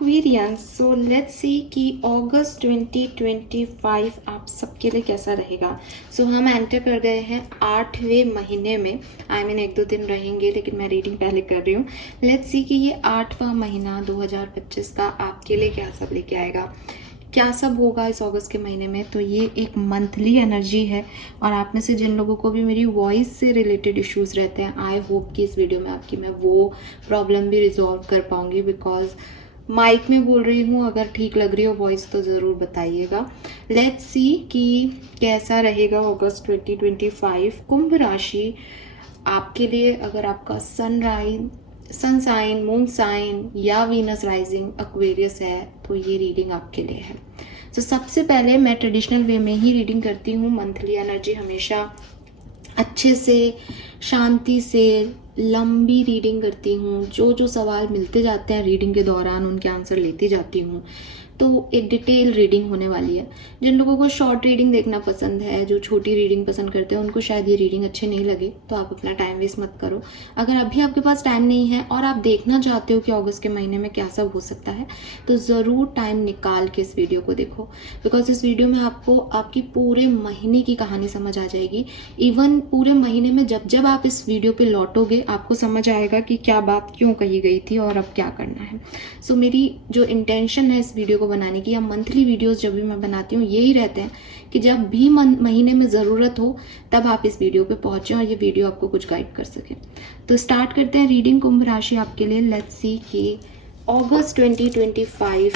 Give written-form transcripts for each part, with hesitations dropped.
Aquarians. So let's see कि अगस्त 2025 आप सबके लिए कैसा रहेगा। सो हम एंटर कर गए हैं 8वें महीने में। आई मीन 1-2 दिन रहेंगे, लेकिन मैं रीडिंग पहले कर रही हूँ। लेट्स सी कि ये 8वां महीना 2025 का आपके लिए क्या सब लेके आएगा, क्या सब होगा इस अगस्त के महीने में। तो ये एक मंथली एनर्जी है, और आप में से जिन लोगों को भी मेरी वॉइस से रिलेटेड इश्यूज़ रहते हैं, आई होप कि इस वीडियो में आपकी मैं वो प्रॉब्लम भी रिजॉल्व कर पाऊँगी, बिकॉज माइक में बोल रही हूँ। अगर ठीक लग रही हो वॉइस तो ज़रूर बताइएगा। लेट्स सी कि कैसा रहेगा अगस्त 2025 कुंभ राशि आपके लिए। अगर आपका सन साइन, मून साइन या वीनस राइजिंग एक्वेरियस है तो ये रीडिंग आपके लिए है। तो सबसे पहले मैं ट्रेडिशनल वे में ही रीडिंग करती हूँ। मंथली एनर्जी हमेशा अच्छे से, शांति से, लंबी रीडिंग करती हूँ। जो सवाल मिलते जाते हैं रीडिंग के दौरान उनके आंसर लेती जाती हूँ। तो एक डिटेल रीडिंग होने वाली है। जिन लोगों को शॉर्ट रीडिंग देखना पसंद है, जो छोटी रीडिंग पसंद करते हैं, उनको शायद ये रीडिंग अच्छी नहीं लगे, तो आप अपना टाइम वेस्ट मत करो। अगर अभी आपके पास टाइम नहीं है और आप देखना चाहते हो कि अगस्त के महीने में क्या सब हो सकता है, तो ज़रूर टाइम निकाल के इस वीडियो को देखो, बिकॉज इस वीडियो में आपको आपकी पूरे महीने की कहानी समझ आ जाएगी। इवन पूरे महीने में जब जब आप इस वीडियो पे लौटोगे आपको समझ आएगा कि क्या बात क्यों कही गई थी और अब क्या करना है। सो मेरी जो इंटेंशन है इस वीडियो को बनाने की, या मंथली वीडियोस जब भी मैं बनाती हूँ, यही रहते हैं कि जब भी महीने में ज़रूरत हो तब आप इस वीडियो पे पहुँचें और ये वीडियो आपको कुछ गाइड कर सके। तो स्टार्ट करते हैं रीडिंग कुंभ राशि आपके लिए। लेट्स सी कि अगस्त 2025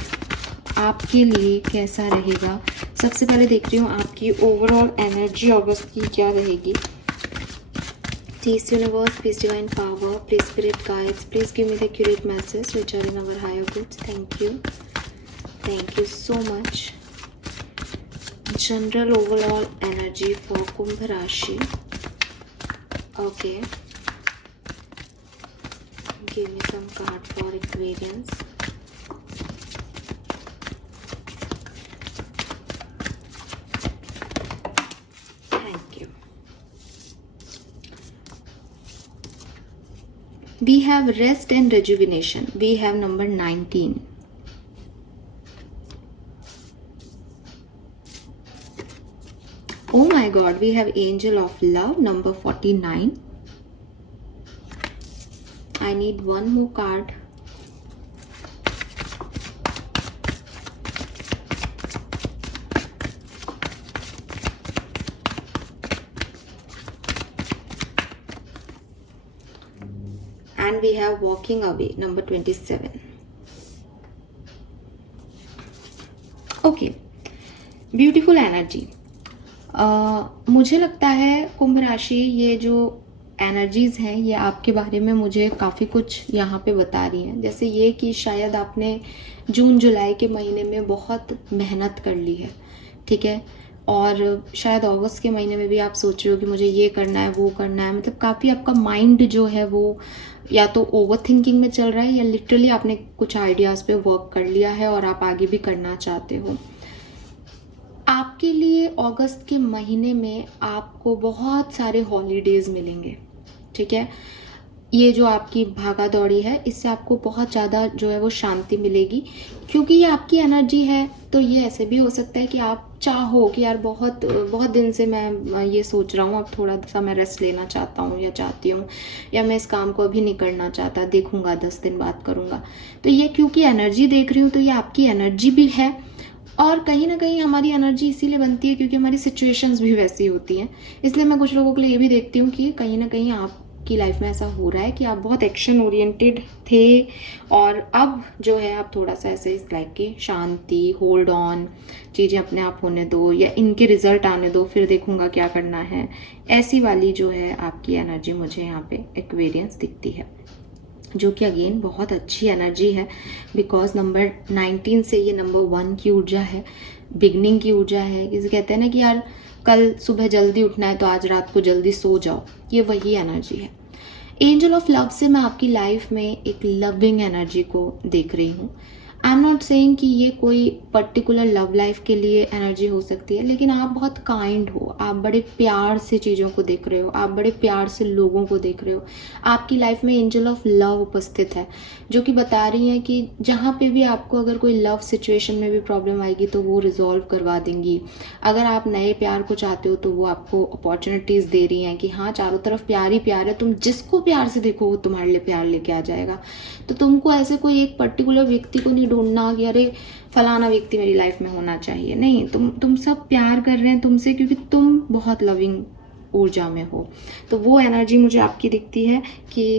आपके लिए कैसा रहेगा। सबसे पहले देख रही हूँ आपकी ओवरऑल एनर्जी अगस्त की क्या रहेगी। Peace universe, peace divine power, please spirit guides, please give me the accurate message which are in our higher goods. Thank you so much. General overall energy for Kumbh Rashi. Okay, give me some card for Aquarians. Thank you. We have rest and rejuvenation. We have number 19. Oh my god, we have angel of love, number 49. I need one more card. And we have walking away, number 27. Okay, beautiful energy. मुझे लगता है कुंभ राशि, ये जो energies हैं ये आपके बारे में मुझे काफ़ी कुछ यहाँ पे बता रही हैं। जैसे ये कि शायद आपने जून जुलाई के महीने में बहुत मेहनत कर ली है, ठीक है, और शायद अगस्त के महीने में भी आप सोच रहे हो कि मुझे ये करना है, वो करना है। मतलब काफ़ी आपका माइंड जो है वो या तो ओवर थिंकिंग में चल रहा है, या लिटरली आपने कुछ आइडियाज़ पे वर्क कर लिया है और आप आगे भी करना चाहते हो। आपके लिए अगस्त के महीने में आपको बहुत सारे हॉलीडेज मिलेंगे, ठीक है। ये जो आपकी भागा दौड़ी है इससे आपको बहुत ज़्यादा जो है वो शांति मिलेगी, क्योंकि ये आपकी एनर्जी है। तो ये ऐसे भी हो सकता है कि आप चाहो कि यार बहुत बहुत दिन से मैं ये सोच रहा हूँ, अब थोड़ा सा मैं रेस्ट लेना चाहता हूँ या चाहती हूँ, या मैं इस काम को अभी नहीं करना चाहता, देखूँगा 10 दिन बाद करूँगा। तो ये क्योंकि एनर्जी देख रही हूँ तो ये आपकी एनर्जी भी है, और कहीं ना कहीं हमारी एनर्जी इसीलिए बनती है क्योंकि हमारी सिचुएशंस भी वैसी होती हैं। इसलिए मैं कुछ लोगों के लिए ये भी देखती हूँ कि कहीं ना कहीं आपकी लाइफ में ऐसा हो रहा है कि आप बहुत एक्शन ओरिएंटेड थे, और अब जो है आप थोड़ा सा ऐसे इस लाइक के शांति, होल्ड ऑन, चीज़ें अपने आप होने दो या इनके रिजल्ट आने दो, फिर देखूंगा क्या करना है, ऐसी वाली जो है आपकी एनर्जी मुझे यहाँ पे एक्वेरियंस दिखती है, जो कि अगेन बहुत अच्छी एनर्जी है। बिकॉज नंबर 19 से ये नंबर 1 की ऊर्जा है, बिगनिंग की ऊर्जा है। किसी कहते हैं ना कि यार कल सुबह जल्दी उठना है तो आज रात को जल्दी सो जाओ, ये वही एनर्जी है। एंजल ऑफ लव से मैं आपकी लाइफ में एक लविंग एनर्जी को देख रही हूँ। आई एम नॉट सेइंग कि ये कोई पर्टिकुलर लव लाइफ के लिए एनर्जी हो सकती है, लेकिन आप बहुत काइंड हो, आप बड़े प्यार से चीज़ों को देख रहे हो, आप बड़े प्यार से लोगों को देख रहे हो। आपकी लाइफ में एंजल ऑफ लव उपस्थित है, जो कि बता रही है कि जहाँ पे भी आपको अगर कोई लव सिचुएशन में भी प्रॉब्लम आएगी तो वो रिजॉल्व करवा देंगी। अगर आप नए प्यार को चाहते हो तो वो आपको अपॉर्चुनिटीज़ दे रही हैं कि हाँ, चारों तरफ प्यार ही प्यार है, तुम जिसको प्यार से देखो वो तुम्हारे लिए प्यार लेके आ जाएगा। तो तुमको ऐसे कोई एक पर्टिकुलर व्यक्ति को नहीं ढूंढना कि अरे फलाना व्यक्ति मेरी लाइफ में होना चाहिए, नहीं, तुम सब प्यार कर रहे हैं तुमसे क्योंकि तुम बहुत लविंग ऊर्जा में हो। तो वो एनर्जी मुझे आपकी दिखती है कि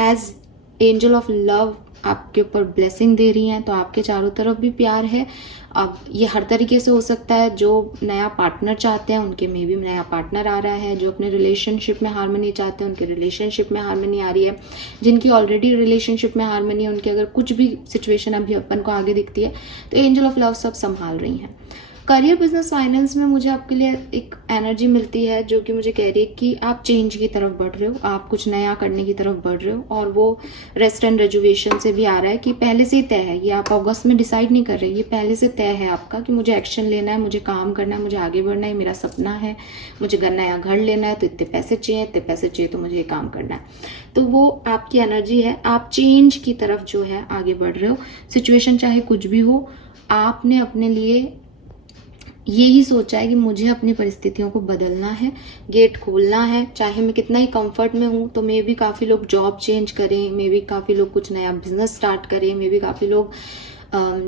एज एंजल ऑफ लव आपके ऊपर ब्लेसिंग दे रही हैं, तो आपके चारों तरफ भी प्यार है। अब ये हर तरीके से हो सकता है, जो नया पार्टनर चाहते हैं उनके में भी नया पार्टनर आ रहा है, जो अपने रिलेशनशिप में हार्मनी चाहते हैं उनके रिलेशनशिप में हार्मनी आ रही है, जिनकी ऑलरेडी रिलेशनशिप में हार्मनी है उनकी अगर कुछ भी सिचुएशन अभी अपन को आगे दिखती है तो एंजल ऑफ लव सब संभाल रही हैं। करियर, बिजनेस, फाइनेंस में मुझे आपके लिए एक एनर्जी मिलती है जो कि मुझे कह रही है कि आप चेंज की तरफ बढ़ रहे हो, आप कुछ नया करने की तरफ बढ़ रहे हो, और वो रेस्ट एंड रेजुवेशन से भी आ रहा है कि पहले से ही तय है, ये आप अगस्त में डिसाइड नहीं कर रहे, ये पहले से तय है आपका कि मुझे एक्शन लेना है, मुझे काम करना है, मुझे आगे बढ़ना है, मेरा सपना है, मुझे नया घर लेना है तो इतने पैसे चाहिए, इतने पैसे चाहिए तो मुझे ये काम करना है। तो वो आपकी एनर्जी है, आप चेंज की तरफ जो है आगे बढ़ रहे हो। सिचुएशन चाहे कुछ भी हो, आपने अपने लिए यही सोचा है कि मुझे अपनी परिस्थितियों को बदलना है, गेट खोलना है, चाहे मैं कितना ही कंफर्ट में हूँ। तो मे भी काफ़ी लोग जॉब चेंज करें, मे भी काफ़ी लोग कुछ नया बिजनेस स्टार्ट करें, मे भी काफ़ी लोग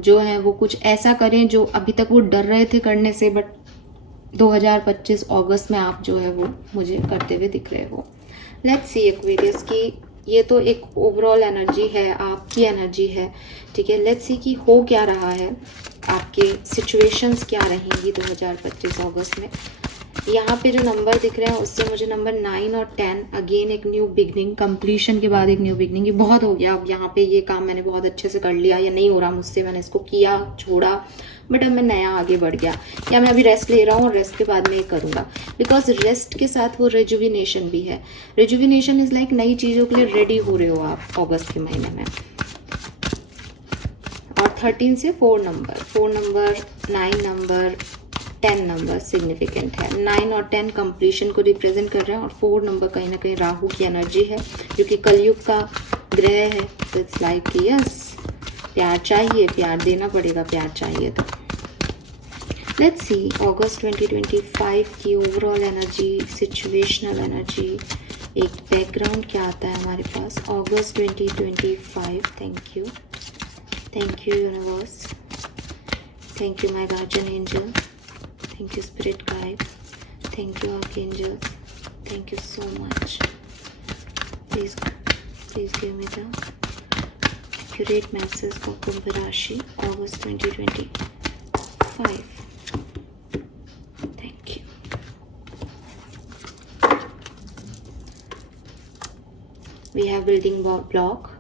जो हैं वो कुछ ऐसा करें जो अभी तक वो डर रहे थे करने से, बट 2025 अगस्त में आप जो है वो मुझे करते हुए दिख रहे हो। लेट्स सी एक्वेरियस की, ये तो एक ओवरऑल एनर्जी है, आपकी एनर्जी है, ठीक है। लेट्स सी कि हो क्या रहा है, आपके सिचुएशंस क्या रहेंगी 2025 अगस्त में। यहाँ पे जो नंबर दिख रहे हैं उससे मुझे नंबर 9 और 10, अगेन एक न्यू बिगनिंग, कंप्लीशन के बाद एक न्यू बिगनिंग। ये बहुत हो गया, अब यहाँ पे ये काम मैंने बहुत अच्छे से कर लिया, या नहीं हो रहा मुझसे, मैंने इसको किया छोड़ा, बट अब मैं नया आगे बढ़ गया, या मैं अभी रेस्ट ले रहा हूँ और रेस्ट के बाद में ये करूँगा। बिकॉज रेस्ट के साथ वो रिजुविनेशन भी है। रिजुविनेशन इज लाइक नई चीज़ों के लिए रेडी हो रहे हो आप अगस्त के महीने में। और 13 से 4 नंबर 9 नंबर 10 नंबर सिग्निफिकेंट है। 9 और 10 कंप्लीशन को रिप्रेजेंट कर रहे हैं, और 4 नंबर कहीं ना कहीं राहु की एनर्जी है जो कि कलयुग का ग्रह है। तो इट्स लाइक यस, प्यार चाहिए, प्यार देना पड़ेगा, प्यार चाहिए। तो लेट्स सी अगस्त 2025 की ओवरऑल एनर्जी, सिचुएशनल एनर्जी, एक बैकग्राउंड क्या आता है हमारे पास अगस्त 2025। Thank you universe, thank you my guardian angel, thank you spirit guides, thank you archangels, thank you so much. Please give me the accurate message for Kumbh Rashi August 2025. Thank you. We have building block,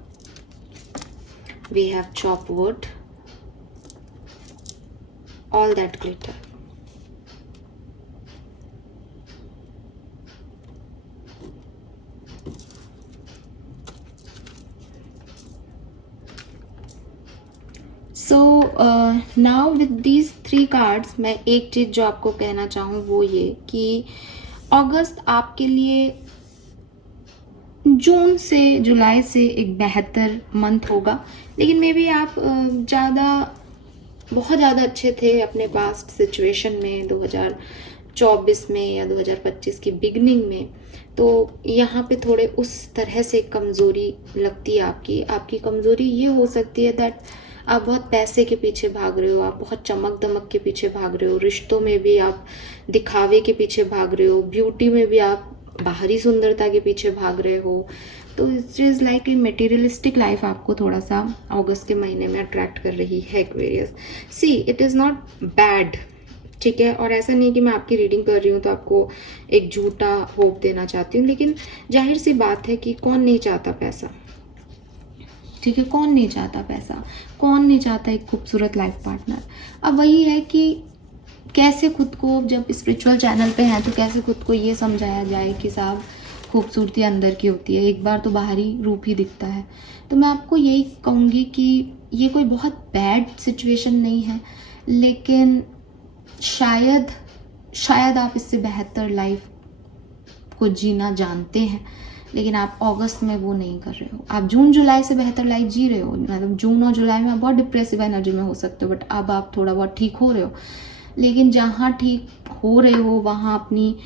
we have chop wood, all that glitter. So now with these 3 cards, मैं एक चीज़ जो आपको कहना चाहूँ वो ये कि अगस्त आपके लिए जून से जुलाई से एक बेहतर मंथ होगा। लेकिन मे बी आप बहुत ज़्यादा अच्छे थे अपने पास्ट सिचुएशन में 2024 में या 2025 की बिगनिंग में, तो यहाँ पे थोड़े उस तरह से कमज़ोरी लगती है आपकी कमज़ोरी ये हो सकती है दैट आप बहुत पैसे के पीछे भाग रहे हो, आप बहुत चमक दमक के पीछे भाग रहे हो, रिश्तों में भी आप दिखावे के पीछे भाग रहे हो, ब्यूटी में भी आप बाहरी सुंदरता के पीछे भाग रहे हो। तो it is like a materialistic life आपको थोड़ा सा अगस्त के महीने में अट्रैक्ट कर रही है Aquarius. See it is not bad, ठीक है। और ऐसा नहीं कि मैं आपकी रीडिंग कर रही हूँ तो आपको एक झूठा होप देना चाहती हूँ, लेकिन जाहिर सी बात है कि कौन नहीं चाहता पैसा, ठीक है। कौन नहीं चाहता पैसा, कौन नहीं चाहता एक खूबसूरत लाइफ पार्टनर। अब वही है कि कैसे खुद को, जब स्पिरिचुअल चैनल पे हैं तो कैसे खुद को ये समझाया जाए कि साहब खूबसूरती अंदर की होती है, एक बार तो बाहरी रूप ही दिखता है। तो मैं आपको यही कहूँगी कि ये कोई बहुत बैड सिचुएशन नहीं है, लेकिन शायद आप इससे बेहतर लाइफ को जीना जानते हैं, लेकिन आप अगस्त में वो नहीं कर रहे हो। आप जून जुलाई से बेहतर लाइफ जी रहे हो, मतलब जून और जुलाई में आप बहुत डिप्रेसिव एनर्जी में हो सकते हो, बट अब आप थोड़ा बहुत ठीक हो रहे हो। लेकिन जहाँ ठीक हो रहे हो वहाँ अपनी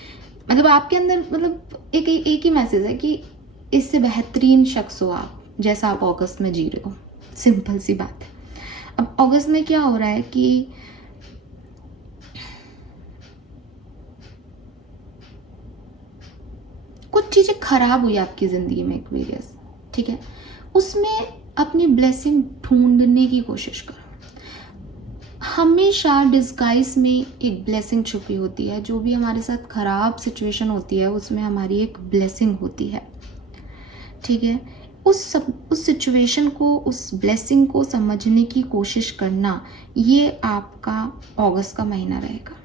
मतलब आपके अंदर मतलब एक ही मैसेज है कि इससे बेहतरीन शख्स हो आप, जैसा आप अगस्त में जी रहे हो। सिंपल सी बात है। अब अगस्त में क्या हो रहा है कि कुछ चीज़ें खराब हुई आपकी ज़िंदगी में एक वेरियस, ठीक है, उसमें अपनी ब्लेसिंग ढूंढने की कोशिश करो। हमेशा डिस्गाइज में एक ब्लेसिंग छुपी होती है। जो भी हमारे साथ खराब सिचुएशन होती है उसमें हमारी एक ब्लेसिंग होती है, ठीक है। उस सिचुएशन को, उस ब्लेसिंग को समझने की कोशिश करना, ये आपका अगस्त का महीना रहेगा।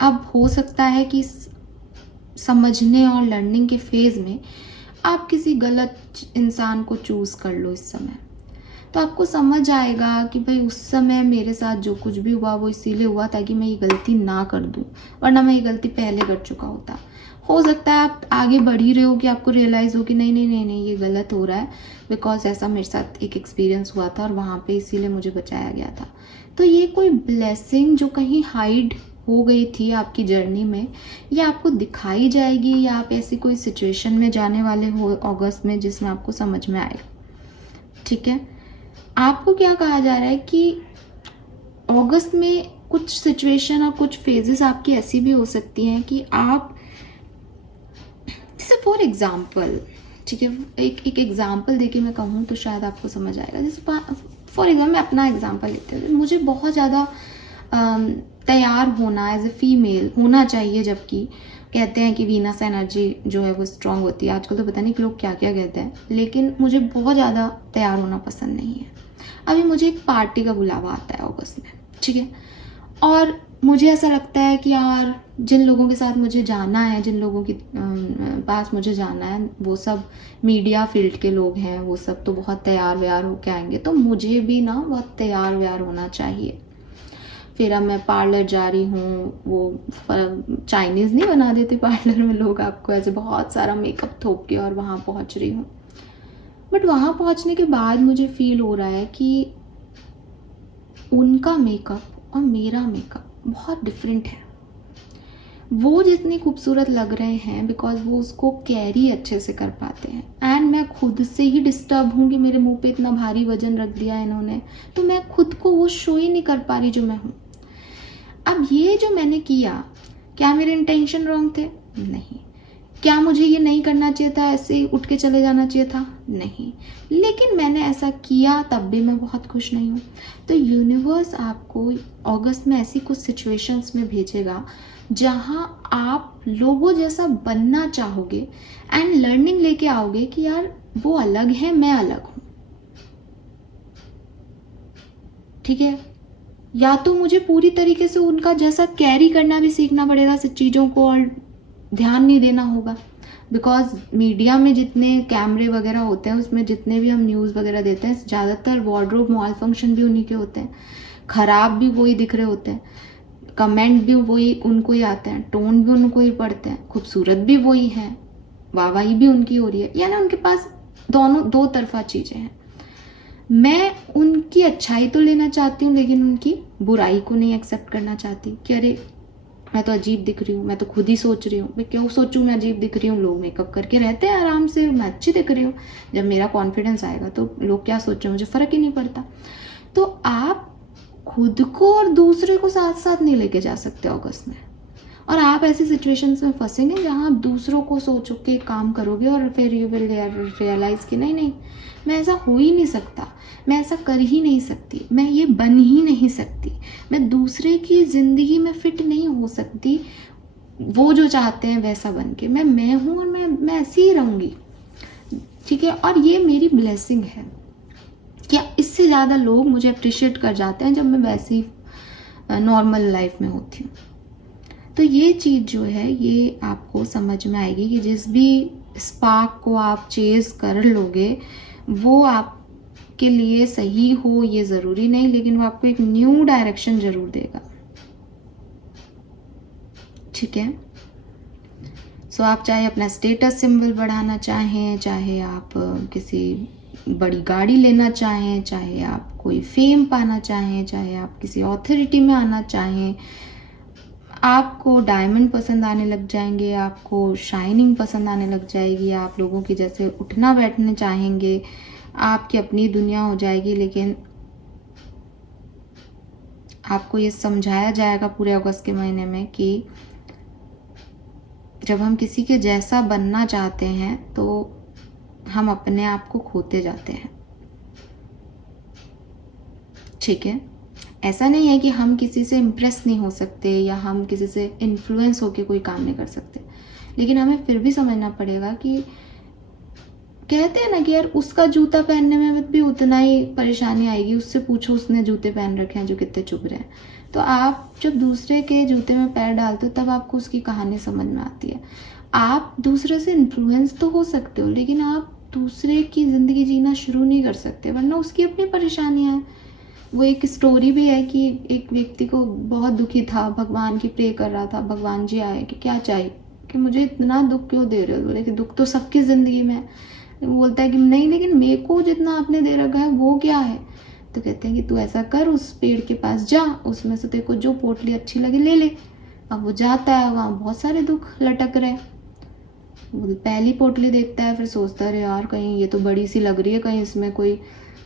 अब हो सकता है कि समझने और लर्निंग के फेज में आप किसी गलत इंसान को चूज कर लो इस समय, तो आपको समझ आएगा कि भाई उस समय मेरे साथ जो कुछ भी हुआ वो इसीलिए हुआ ताकि मैं ये गलती ना कर दूं, वरना मैं ये गलती पहले कर चुका होता। हो सकता है आप आगे बढ़ ही रहे हो कि आपको रियलाइज हो कि नहीं नहीं नहीं नहीं ये गलत हो रहा है, बिकॉज ऐसा मेरे साथ एक एक्सपीरियंस हुआ था और वहाँ पे इसीलिए मुझे बचाया गया था। तो ये कोई ब्लेसिंग जो कहीं हाइड हो गई थी आपकी जर्नी में, या आपको दिखाई जाएगी, या आप ऐसी कोई सिचुएशन में जाने वाले हो अगस्त में जिसमें आपको समझ में आएगा, ठीक है। आपको क्या कहा जा रहा है कि अगस्त में कुछ सिचुएशन और कुछ फेजेस आपकी ऐसी भी हो सकती हैं कि आप, जैसे फॉर एग्जांपल, ठीक है, एक एग्जांपल देके मैं कहूँ तो शायद आपको समझ आएगा। जैसे फॉर एग्जाम्पल मैं अपना एग्जांपल लेते हैं, मुझे बहुत ज़्यादा तैयार होना एज ए फीमेल होना चाहिए, जबकि कहते हैं कि वीनस एनर्जी जो है वो स्ट्रांग होती है। आजकल तो पता नहीं कि लोग क्या क्या कहते हैं, लेकिन मुझे बहुत ज़्यादा तैयार होना पसंद नहीं है। अभी मुझे एक पार्टी का बुलावा आता है अगस्त में, ठीक है, और मुझे ऐसा लगता है कि यार जिन लोगों के साथ मुझे जाना है, जिन लोगों के पास मुझे जाना है, वो सब मीडिया फील्ड के लोग हैं, वो सब तो बहुत तैयार व्यार होके आएंगे, तो मुझे भी ना बहुत तैयार व्यार होना चाहिए। फिर अब मैं पार्लर जा रही हूँ, वो चाइनीज़ नहीं बना देते पार्लर में लोग आपको, ऐसे बहुत सारा मेकअप थोप के, और वहाँ पहुँच रही हूँ। बट वहाँ पहुँचने के बाद मुझे फील हो रहा है कि उनका मेकअप और मेरा मेकअप बहुत डिफरेंट है। वो जितनी खूबसूरत लग रहे हैं बिकॉज वो उसको कैरी अच्छे से कर पाते हैं, एंड मैं खुद से ही डिस्टर्ब हूँ कि मेरे मुंह पे इतना भारी वजन रख दिया इन्होंने, तो मैं खुद को वो शो ही नहीं कर पा रही जो मैं हूँ। अब ये जो मैंने किया, क्या मेरे इंटेंशन रॉन्ग थे? नहीं। क्या मुझे ये नहीं करना चाहिए था, ऐसे ही उठ के चले जाना चाहिए था? नहीं। लेकिन मैंने ऐसा किया, तब भी मैं बहुत खुश नहीं हूँ। तो यूनिवर्स आपको अगस्त में ऐसी कुछ सिचुएशंस में भेजेगा जहाँ आप लोगों जैसा बनना चाहोगे एंड लर्निंग लेके आओगे कि यार वो अलग है, मैं अलग हूँ, ठीक है। या तो मुझे पूरी तरीके से उनका जैसा कैरी करना भी सीखना पड़ेगा चीज़ों को, और ध्यान नहीं देना होगा, बिकॉज मीडिया में जितने कैमरे वगैरह होते हैं, उसमें जितने भी हम न्यूज़ वगैरह देते हैं, ज़्यादातर वार्डरोब मॉल फंक्शन भी उन्हीं के होते हैं, ख़राब भी वही दिख रहे होते हैं, कमेंट भी वही उनको ही आते हैं, टोन भी उनको ही पड़ते हैं, खूबसूरत भी वही है, वाहवाही भी उनकी हो रही है, यानी उनके पास दोनों दो तरफा चीज़ें हैं। मैं उनकी अच्छाई तो लेना चाहती हूँ, लेकिन उनकी बुराई को नहीं एक्सेप्ट करना चाहती कि अरे मैं तो अजीब दिख रही हूँ, मैं तो खुद ही सोच रही हूँ, मैं क्यों सोचूं मैं अजीब दिख रही हूँ, लोग मेकअप करके रहते हैं आराम से, मैं अच्छी दिख रही हूँ। जब मेरा कॉन्फिडेंस आएगा तो लोग क्या सोच रहे हैं मुझे फ़र्क ही नहीं पड़ता। तो आप खुद को और दूसरे को साथ साथ नहीं लेके जा सकते अगस्त में, और आप ऐसी सिचुएशंस में फंसेंगे जहाँ आप दूसरों को सोच के काम करोगे, और फिर यू विल रियलाइज़ कि नहीं नहीं, मैं ऐसा हो ही नहीं सकता, मैं ऐसा कर ही नहीं सकती, मैं ये बन ही नहीं सकती, मैं दूसरे की ज़िंदगी में फिट नहीं हो सकती, वो जो चाहते हैं वैसा बन के मैं हूँ, और मैं ऐसी ही रहूँगी, ठीक है। और ये मेरी ब्लेसिंग है कि इससे ज़्यादा लोग मुझे अप्रिशिएट कर जाते हैं जब मैं वैसी नॉर्मल लाइफ में होती हूँ। तो ये चीज़ जो है ये आपको समझ में आएगी कि जिस भी स्पार्क को आप चेज कर लोगे वो आपके लिए सही हो ये ज़रूरी नहीं, लेकिन वो आपको एक न्यू डायरेक्शन ज़रूर देगा। ठीक है। सो आप चाहे अपना स्टेटस सिंबल बढ़ाना चाहें, चाहे आप किसी बड़ी गाड़ी लेना चाहें, चाहे आप कोई फेम पाना चाहें, चाहे आप किसी ऑथोरिटी में आना चाहें, आपको डायमंड पसंद आने लग जाएंगे, आपको शाइनिंग पसंद आने लग जाएगी, आप लोगों की जैसे उठना बैठने चाहेंगे, आपकी अपनी दुनिया हो जाएगी। लेकिन आपको ये समझाया जाएगा पूरे अगस्त के महीने में कि जब हम किसी के जैसा बनना चाहते हैं तो हम अपने आप को खोते जाते हैं। ठीक है। ऐसा नहीं है कि हम किसी से इम्प्रेस नहीं हो सकते या हम किसी से इन्फ्लुएंस होकर कोई काम नहीं कर सकते, लेकिन हमें फिर भी समझना पड़ेगा कि कहते हैं ना कि यार उसका जूता पहनने में भी उतना ही परेशानी आएगी, उससे पूछो उसने जूते पहन रखे हैं जो कितने चुभ रहे हैं। तो आप जब दूसरे के जूते में पैर डालते हो तब आपको उसकी कहानी समझ में आती है। आप दूसरे से इन्फ्लुएंस तो हो सकते हो, लेकिन आप दूसरे की ज़िंदगी जीना शुरू नहीं कर सकते, वरना उसकी अपनी परेशानियाँ हैं। वो एक स्टोरी भी है कि एक व्यक्ति को बहुत दुखी था, भगवान की प्रे कर रहा था, भगवान जी आए कि क्या चाहिए, कि मुझे इतना दुख क्यों दे रहे हो। बोले कि दुख तो सबकी ज़िंदगी में है। वो बोलता है कि नहीं, लेकिन मेरे को जितना आपने दे रखा है वो क्या है। तो कहते हैं कि तू ऐसा कर, उस पेड़ के पास जा, उसमें से तेरे को जो पोटली अच्छी लगे ले ले। अब वो जाता है, वहाँ बहुत सारे दुख लटक रहे। वो पहली पोटली देखता है, फिर सोचता है यार कहीं ये तो बड़ी सी लग रही है, कहीं इसमें कोई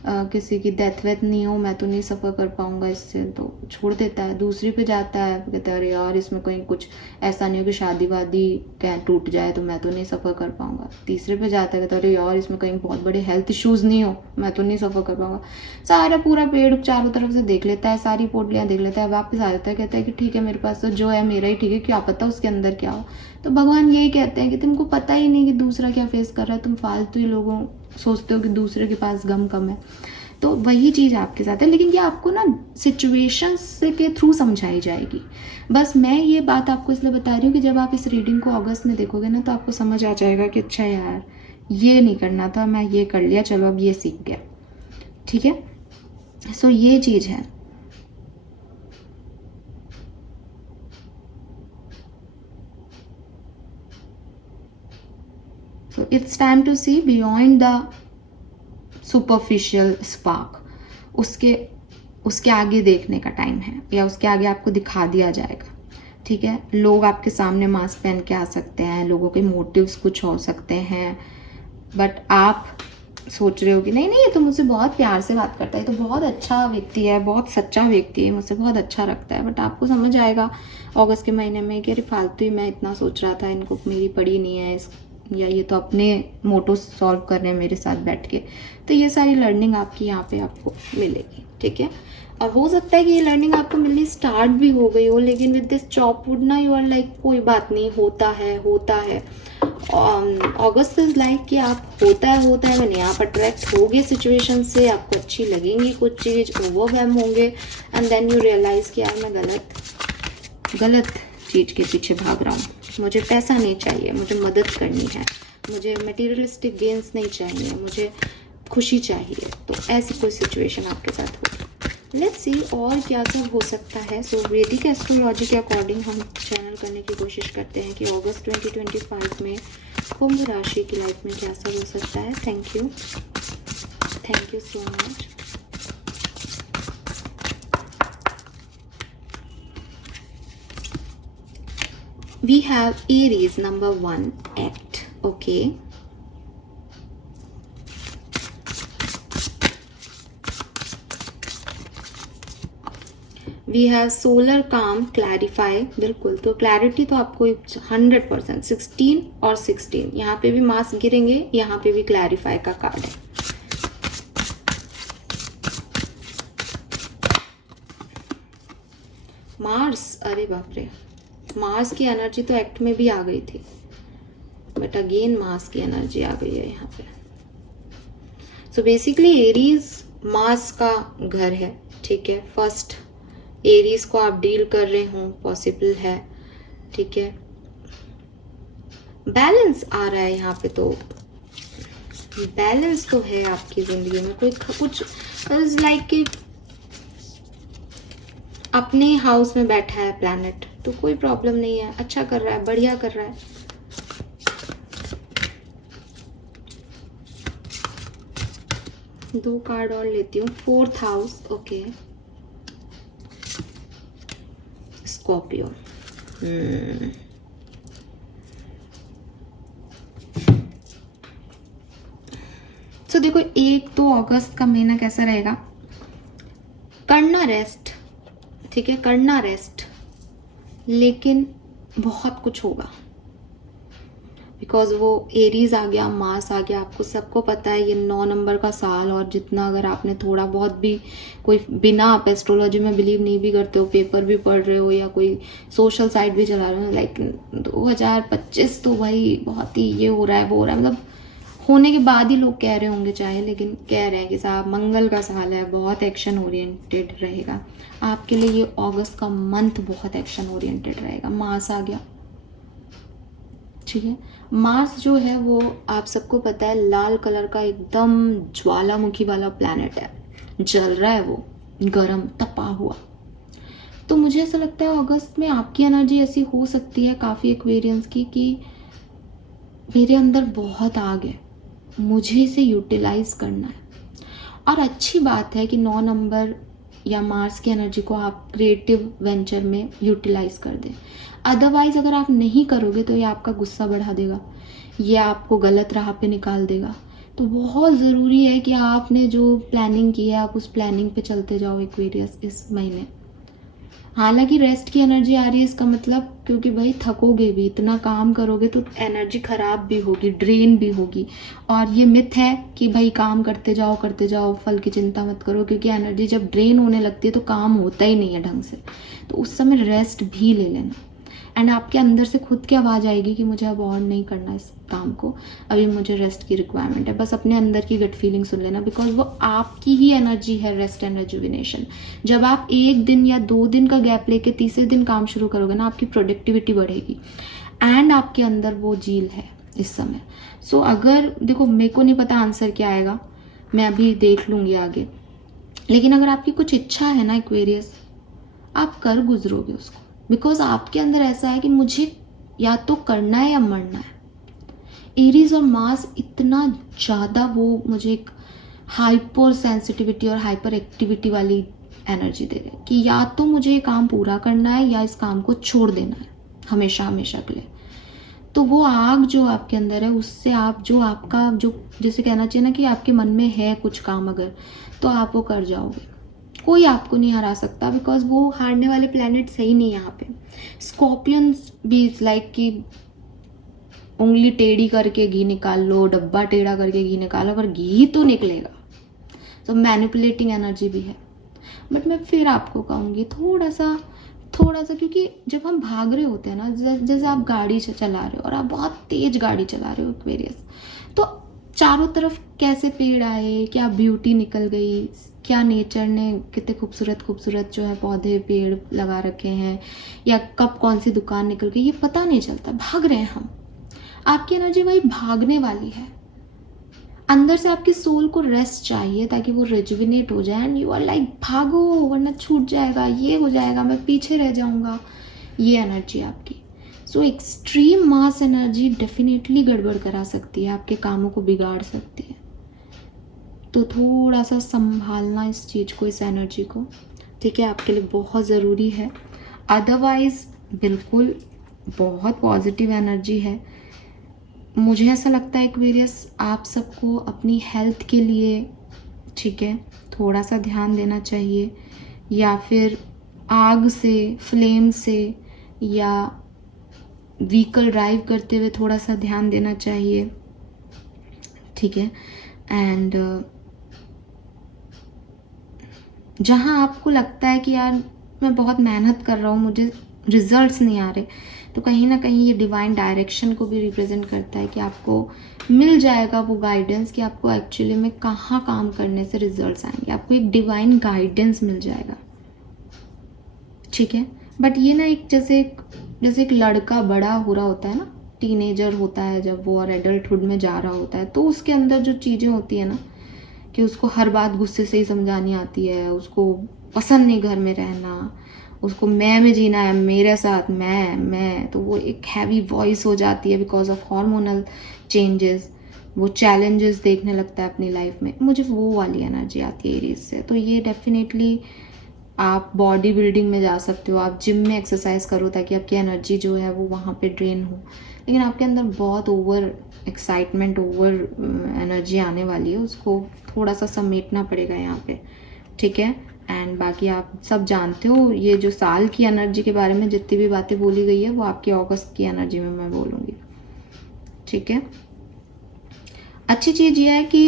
किसी की डेथ वेथ नहीं हो, मैं तो नहीं सफ़र कर पाऊंगा इससे, तो छोड़ देता है। दूसरी पे जाता है, कहता है अरे यार इसमें कहीं कुछ ऐसा नहीं हो कि शादी वादी क्या टूट जाए तो मैं तो नहीं सफ़र कर पाऊंगा। तीसरे पे जाता है, कहता है अरे यार इसमें कहीं बहुत बड़े हेल्थ इश्यूज़ नहीं हो, मैं तो नहीं सफ़र कर पाऊंगा। सारा पूरा पेड़ चारों तरफ से देख लेता है, सारी पोटलियाँ देख लेता है, वापस आ जाता है, कहता है कि ठीक है मेरे पास तो जो है मेरा ही ठीक है, क्या पता उसके अंदर क्या हो। तो भगवान यही कहते हैं कि तुमको पता ही नहीं कि दूसरा क्या फेस कर रहा है, तुम फालतू ही लोगों सोचते हो कि दूसरे के पास गम कम है। तो वही चीज़ आपके साथ है, लेकिन ये आपको ना सिचुएशंस के थ्रू समझाई जाएगी। बस मैं ये बात आपको इसलिए बता रही हूँ कि जब आप इस रीडिंग को अगस्त में देखोगे ना तो आपको समझ आ जाएगा कि अच्छा यार ये नहीं करना था, मैं ये कर लिया, चलो अब ये सीख गया। ठीक है। सो ये चीज़ है। So it's time to see beyond the superficial spark. उसके आगे देखने का टाइम है, या उसके आगे आपको दिखा दिया जाएगा। ठीक है। लोग आपके सामने मास्क पहन के आ सकते हैं, लोगों के मोटिव्स कुछ हो सकते हैं, बट आप सोच रहे हो कि नहीं नहीं ये तो मुझसे बहुत प्यार से बात करता है, तो बहुत अच्छा व्यक्ति है, बहुत सच्चा व्यक्ति है, मुझसे बहुत अच्छा रखता है। बट आपको समझ आएगा अगस्त के महीने में कि अरे फालतू ही मैं इतना सोच रहा था, इनको मेरी पड़ी नहीं है, या ये तो अपने मोटो सॉल्व कर रहे हैं मेरे साथ बैठ के। तो ये सारी लर्निंग आपकी यहाँ पे आपको मिलेगी। ठीक है। और हो सकता है कि ये लर्निंग आपको मिलनी स्टार्ट भी हो गई हो, लेकिन विद दिस चॉपवुड ना यू आर लाइक कोई बात नहीं, होता है। अगस्त इज लाइक कि आप होता है मैंने आप अट्रैक्ट होगे सिचुएशन से, आपको अच्छी लगेंगी कुछ चीज़, ओवरवेम होंगे, एंड देन यू रियलाइज कि यार मैं गलत चीज़ के पीछे भाग रहा हूँ, मुझे पैसा नहीं चाहिए, मुझे मदद करनी है, मुझे मटेरियलिस्टिक गेन्स नहीं चाहिए, मुझे खुशी चाहिए। तो ऐसी कोई सिचुएशन आपके साथ होगी। लेट्स सी और क्या सब हो सकता है। सो वैदिक एस्ट्रोलॉजी के अकॉर्डिंग हम चैनल करने की कोशिश करते हैं कि अगस्त 2025 में कुंभ राशि की लाइफ में क्या सब हो सकता है। Thank you so much. We have Aries number 1 act. Okay. We have solar calm clarify. बिल्कुल, तो क्लैरिटी तो आपको 100% 16 और 16 यहाँ पे भी मार्क्स गिरेंगे, यहाँ पे भी क्लैरिफाई का कार्ड है। मार्स, अरे बाप रे, मार्स की एनर्जी तो एक्ट में भी आ गई थी, बट अगेन मार्स की एनर्जी आ गई है यहाँ पे। सो बेसिकली एरीज मार्स का घर है। ठीक है। फर्स्ट एरीज को आप डील कर रहे हो, पॉसिबल है। ठीक है, बैलेंस आ रहा है यहाँ पे, तो बैलेंस तो है आपकी जिंदगी में। कोई कुछ लाइक कि अपने हाउस में बैठा है प्लैनेट, तो कोई प्रॉब्लम नहीं है, अच्छा कर रहा है, बढ़िया कर रहा है। दो कार्ड और लेती हूँ। 4th house, okay, Scorpio. तो देखो 1-2 अगस्त का महीना कैसा रहेगा, करना रेस्ट, ठीक है, करना रेस्ट, लेकिन बहुत कुछ होगा, बिकॉज वो एरीज आ गया, मार्स आ गया। आपको सबको पता है ये 9 नंबर का साल, और जितना अगर आपने थोड़ा बहुत भी, कोई बिना आप एस्ट्रोलॉजी में बिलीव नहीं भी करते हो, पेपर भी पढ़ रहे हो या कोई सोशल साइट भी चला रहे हो, लाइक 2025 तो भाई बहुत ही ये हो रहा है, वो हो रहा है, मतलब होने के बाद ही लोग कह रहे होंगे चाहे, लेकिन कह रहे हैं कि साहब मंगल का साल है, बहुत एक्शन ओरिएंटेड रहेगा आपके लिए। ये अगस्त का मंथ बहुत एक्शन ओरिएंटेड रहेगा। मार्स आ गया, ठीक है, मार्स जो है वो आप सबको पता है लाल कलर का एकदम ज्वालामुखी वाला प्लैनेट है, जल रहा है वो, गरम तपा हुआ। तो मुझे ऐसा लगता है अगस्त में आपकी एनर्जी ऐसी हो सकती है काफ़ी एक्वेरियंस की, कि मेरे अंदर बहुत आग है, मुझे इसे यूटिलाइज करना है। और अच्छी बात है कि 9 नंबर या मार्स की एनर्जी को आप क्रिएटिव वेंचर में यूटिलाइज कर दें। अदरवाइज अगर आप नहीं करोगे तो ये आपका गुस्सा बढ़ा देगा, ये आपको गलत राह पे निकाल देगा। तो बहुत ज़रूरी है कि आपने जो प्लानिंग की है आप उस प्लानिंग पे चलते जाओ एक्वेरियस इस महीने। हालांकि रेस्ट की एनर्जी आ रही है, इसका मतलब क्योंकि भाई थकोगे भी, इतना काम करोगे तो एनर्जी खराब भी होगी, ड्रेन भी होगी। और ये मिथ है कि भाई काम करते जाओ, फल की चिंता मत करो, क्योंकि एनर्जी जब ड्रेन होने लगती है तो काम होता ही नहीं है ढंग से। तो उस समय रेस्ट भी ले लेना, एंड आपके अंदर से खुद की आवाज़ आएगी कि मुझे अब और नहीं करना इस काम को, अभी मुझे रेस्ट की रिक्वायरमेंट है। बस अपने अंदर की गट फीलिंग सुन लेना, बिकॉज वो आपकी ही एनर्जी है, रेस्ट एंड रेजुविनेशन। जब आप 1 दिन या 2 दिन का गैप लेके तीसरे दिन काम शुरू करोगे ना, आपकी प्रोडक्टिविटी बढ़ेगी, एंड आपके अंदर वो झील है इस समय। सो अगर देखो, मेरे को नहीं पता आंसर क्या आएगा, मैं अभी देख लूँगी आगे, लेकिन अगर आपकी कुछ इच्छा है ना एक्वेरियस, आप कर गुजरोगे उसको, बिकॉज आपके अंदर ऐसा है कि मुझे या तो करना है या मरना है। एरीज और मार्स इतना ज़्यादा वो मुझे एक हाइपर सेंसिटिविटी और हाइपर एक्टिविटी वाली एनर्जी दे रहे हैं कि या तो मुझे ये काम पूरा करना है या इस काम को छोड़ देना है हमेशा हमेशा के लिए। तो वो आग जो आपके अंदर है, उससे आप जो आपका जो जैसे कहना चाहिए ना कि आपके मन में है कुछ काम अगर, तो आप वो कर जाओगे। कोई आपको नहीं हरा सकता, बिकॉज वो हारने वाले प्लैनेट सही नहीं है यहाँ पे। स्कॉर्पियंस भी लाइक कि उंगली टेढ़ी करके घी निकाल लो, डब्बा टेढ़ा करके घी निकालो, पर घी तो निकलेगा। तो मैनिपुलेटिंग एनर्जी भी है। बट मैं फिर आपको कहूँगी थोड़ा सा, क्योंकि जब हम भाग रहे होते हैं ना, जैसे आप गाड़ी चला रहे हो और आप बहुत तेज गाड़ी चला रहे हो एक्वेरियस, तो चारों तरफ कैसे पेड़ आए, क्या ब्यूटी निकल गई, क्या नेचर ने कितने खूबसूरत जो है पौधे पेड़ लगा रखे हैं, या कब कौन सी दुकान निकल गई, ये पता नहीं चलता। भाग रहे हैं हम, आपकी एनर्जी वही भागने वाली है। अंदर से आपकी सोल को रेस्ट चाहिए ताकि वो रेजुविनेट हो जाए, एंड यू आर लाइक भागो वरना छूट जाएगा, ये हो जाएगा, मैं पीछे रह जाऊंगा, ये एनर्जी आपकी। सो एक्सट्रीम मास एनर्जी डेफिनेटली गड़बड़ करा सकती है, आपके कामों को बिगाड़ सकती है। तो थोड़ा सा संभालना इस चीज़ को, इस एनर्जी को, ठीक है, आपके लिए बहुत ज़रूरी है। अदरवाइज बिल्कुल बहुत पॉजिटिव एनर्जी है। मुझे ऐसा लगता है एक्वेरियस आप सबको अपनी हेल्थ के लिए, ठीक है, थोड़ा सा ध्यान देना चाहिए, या फिर आग से, फ्लेम से, या व्हीकल ड्राइव करते हुए थोड़ा सा ध्यान देना चाहिए, ठीक है। एंड जहाँ आपको लगता है कि यार मैं बहुत मेहनत कर रहा हूँ, मुझे रिजल्ट्स नहीं आ रहे, तो कहीं ना कहीं ये डिवाइन डायरेक्शन को भी रिप्रेजेंट करता है कि आपको मिल जाएगा वो गाइडेंस कि आपको एक्चुअली में कहाँ काम करने से रिजल्ट्स आएंगे, आपको एक डिवाइन गाइडेंस मिल जाएगा, ठीक है। बट ये ना एक जैसे जैसे एक लड़का बड़ा हो रहा होता है ना, टीनेजर होता है जब वो, और एडल्टहुड में जा रहा होता है, तो उसके अंदर जो चीज़ें होती है ना, कि उसको हर बात गुस्से से ही समझानी आती है, उसको पसंद नहीं घर में रहना, उसको मैं में जीना है, मेरे साथ मैं, तो वो एक हैवी वॉइस हो जाती है बिकॉज ऑफ हार्मोनल चेंजेस। वो चैलेंजेस देखने लगता है अपनी लाइफ में, मुझे वो वाली एनर्जी आती है एरीज से। तो ये डेफिनेटली आप बॉडी बिल्डिंग में जा सकते हो, आप जिम में एक्सरसाइज करो ताकि आपकी एनर्जी जो है वो वहाँ पे ड्रेन हो। लेकिन आपके अंदर बहुत ओवर एक्साइटमेंट, ओवर एनर्जी आने वाली है, उसको थोड़ा सा समेटना पड़ेगा यहाँ पे, ठीक है। एंड बाकी आप सब जानते हो, ये जो साल की एनर्जी के बारे में जितनी भी बातें बोली गई है वो आपकी अगस्त की एनर्जी में मैं बोलूँगी, ठीक है। अच्छी चीज़ ये है कि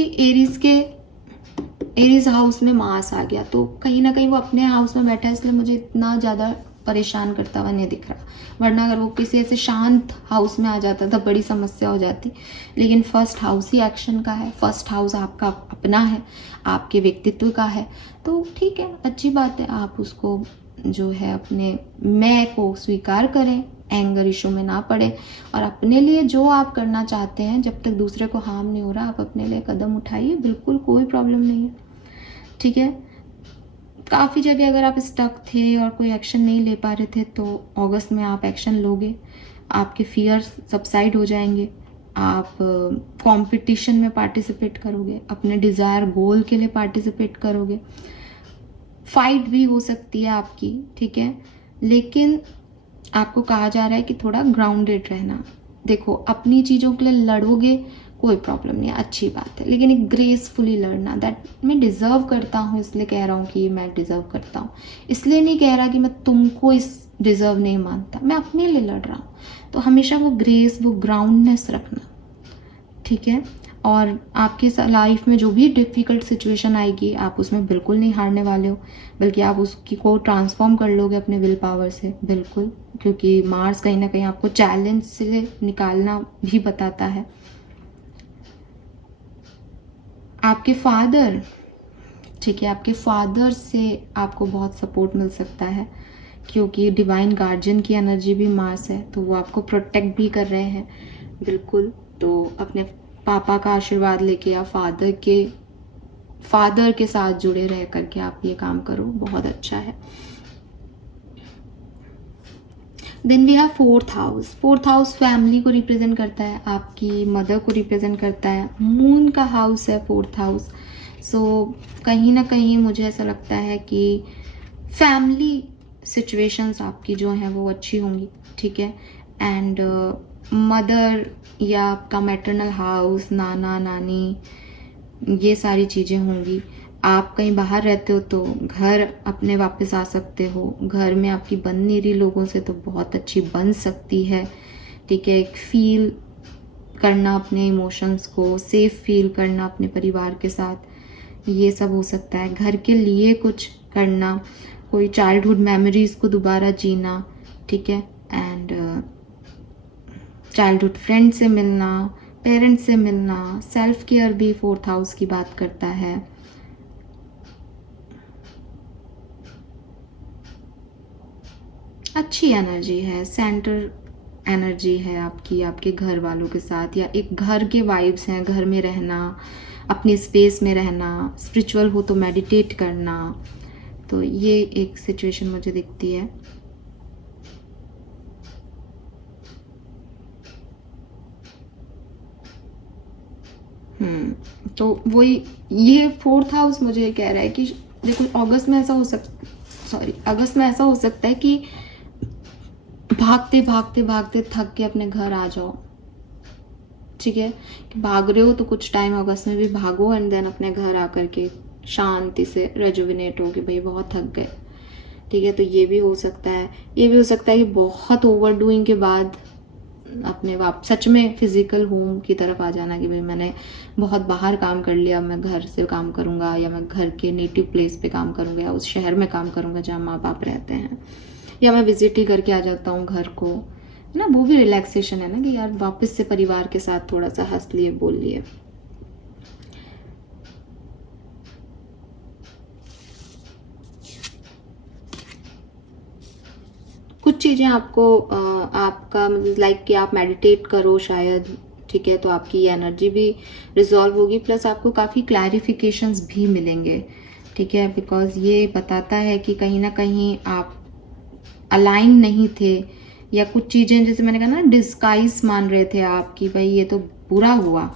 एरीज हाउस में मार्स आ गया, तो कहीं ना कहीं वो अपने हाउस में बैठा है, इसलिए मुझे इतना ज़्यादा परेशान करता हुआ नहीं दिख रहा। वरना अगर वो किसी ऐसे शांत हाउस में आ जाता तो बड़ी समस्या हो जाती। लेकिन फर्स्ट हाउस ही एक्शन का है, फर्स्ट हाउस आपका अपना है, आपके व्यक्तित्व का है, तो ठीक है, अच्छी बात है। आप उसको जो है अपने मैं को स्वीकार करें, एंगर इशू में ना पड़े, और अपने लिए जो आप करना चाहते हैं, जब तक दूसरे को हार्म नहीं हो रहा, आप अपने लिए कदम उठाइए, बिल्कुल कोई प्रॉब्लम नहीं है, ठीक है। काफ़ी जगह अगर आप स्टक थे और कोई एक्शन नहीं ले पा रहे थे, तो अगस्त में आप एक्शन लोगे, आपके फियर सबसाइड हो जाएंगे, आप कंपटीशन में पार्टिसिपेट करोगे, अपने डिज़ायर गोल के लिए पार्टिसिपेट करोगे, फाइट भी हो सकती है आपकी, ठीक है। लेकिन आपको कहा जा रहा है कि थोड़ा ग्राउंडेड रहना। देखो, अपनी चीज़ों के लिए लड़ोगे, कोई प्रॉब्लम नहीं है, अच्छी बात है, लेकिन एक ग्रेसफुली लड़ना, दैट मैं डिज़र्व करता हूँ इसलिए कह रहा हूँ कि मैं डिज़र्व करता हूँ, इसलिए नहीं कह रहा कि मैं तुमको इस डिज़र्व नहीं मानता, मैं अपने लिए लड़ रहा हूँ। तो हमेशा वो ग्रेस, वो ग्राउंडनेस रखना, ठीक है। और आपकी लाइफ में जो भी डिफ़िकल्ट सिचुएशन आएगी, आप उसमें बिल्कुल नहीं हारने वाले हो, बल्कि आप उसकी को ट्रांसफॉर्म कर लोगे अपने विल पावर से, बिल्कुल, क्योंकि मार्स कहीं ना कहीं आपको चैलेंज से निकालना भी बताता है। आपके फादर, ठीक है, आपके फादर से आपको बहुत सपोर्ट मिल सकता है, क्योंकि डिवाइन गार्जियन की एनर्जी भी मार्स है, तो वो आपको प्रोटेक्ट भी कर रहे हैं, बिल्कुल। तो अपने पापा का आशीर्वाद लेके या फादर के साथ जुड़े रह करके आप ये काम करो, बहुत अच्छा है। Then we have fourth house. Fourth house family को रिप्रेजेंट करता है, आपकी मदर को रिप्रेजेंट करता है, मून का हाउस है फोर्थ हाउस। सो कहीं ना कहीं मुझे ऐसा लगता है कि फैमिली सिचुएशंस आपकी जो हैं वो अच्छी होंगी, ठीक है। एंड मदर या आपका मैटरनल हाउस, नाना नानी, ये सारी चीज़ें होंगी। आप कहीं बाहर रहते हो तो घर अपने वापस आ सकते हो, घर में आपकी बन नहीं रही लोगों से तो बहुत अच्छी बन सकती है, ठीक है। एक फील करना अपने इमोशंस को, सेफ फील करना अपने परिवार के साथ, ये सब हो सकता है। घर के लिए कुछ करना, कोई चाइल्डहुड मेमोरीज को दोबारा जीना, ठीक है। एंड चाइल्डहुड फ्रेंड से मिलना, पेरेंट्स से मिलना, सेल्फ केयर भी फोर्थ हाउस की बात करता है। अच्छी एनर्जी है, सेंटर एनर्जी है आपकी, आपके घर वालों के साथ, या एक घर के वाइब्स हैं, घर में रहना, अपनी स्पेस में रहना, स्पिरिचुअल हो तो मेडिटेट करना, तो ये एक सिचुएशन मुझे दिखती है। तो वही, ये फोर्थ हाउस मुझे कह रहा है कि देखो, अगस्त में ऐसा हो सकता है कि भागते भागते भागते थक के अपने घर आ जाओ, ठीक है। कि भाग रहे हो तो कुछ टाइम अगस्त में भी भागो, एंड देन अपने घर आकर के शांति से रेजुविनेट हो कि भाई बहुत थक गए, ठीक है। तो ये भी हो सकता है, ये भी हो सकता है कि बहुत ओवर डूइंग के बाद अपने सच में फिजिकल होम की तरफ आ जाना, कि भाई मैंने बहुत बाहर काम कर लिया, मैं घर से काम करूंगा, या मैं घर के नेटिव प्लेस पे काम करूंगा, या उस शहर में काम करूंगा जहाँ माँ बाप रहते हैं, या मैं विजिट ही करके आ जाता हूँ घर को, है ना। वो भी रिलैक्सेशन है ना, कि यार वापस से परिवार के साथ थोड़ा सा हंस लिए, बोल लिए। कुछ चीज़ें आपको आपका मतलब लाइक कि आप मेडिटेट करो शायद, ठीक है, तो आपकी ये एनर्जी भी रिजॉल्व होगी, प्लस आपको काफ़ी क्लैरिफिकेशंस भी मिलेंगे, ठीक है, बिकॉज ये बताता है कि कहीं ना कहीं आप अलाइन नहीं थे, या कुछ चीज़ें जैसे मैंने कहा ना डिस्गाइज मान रहे थे आप कि भाई ये तो बुरा हुआ,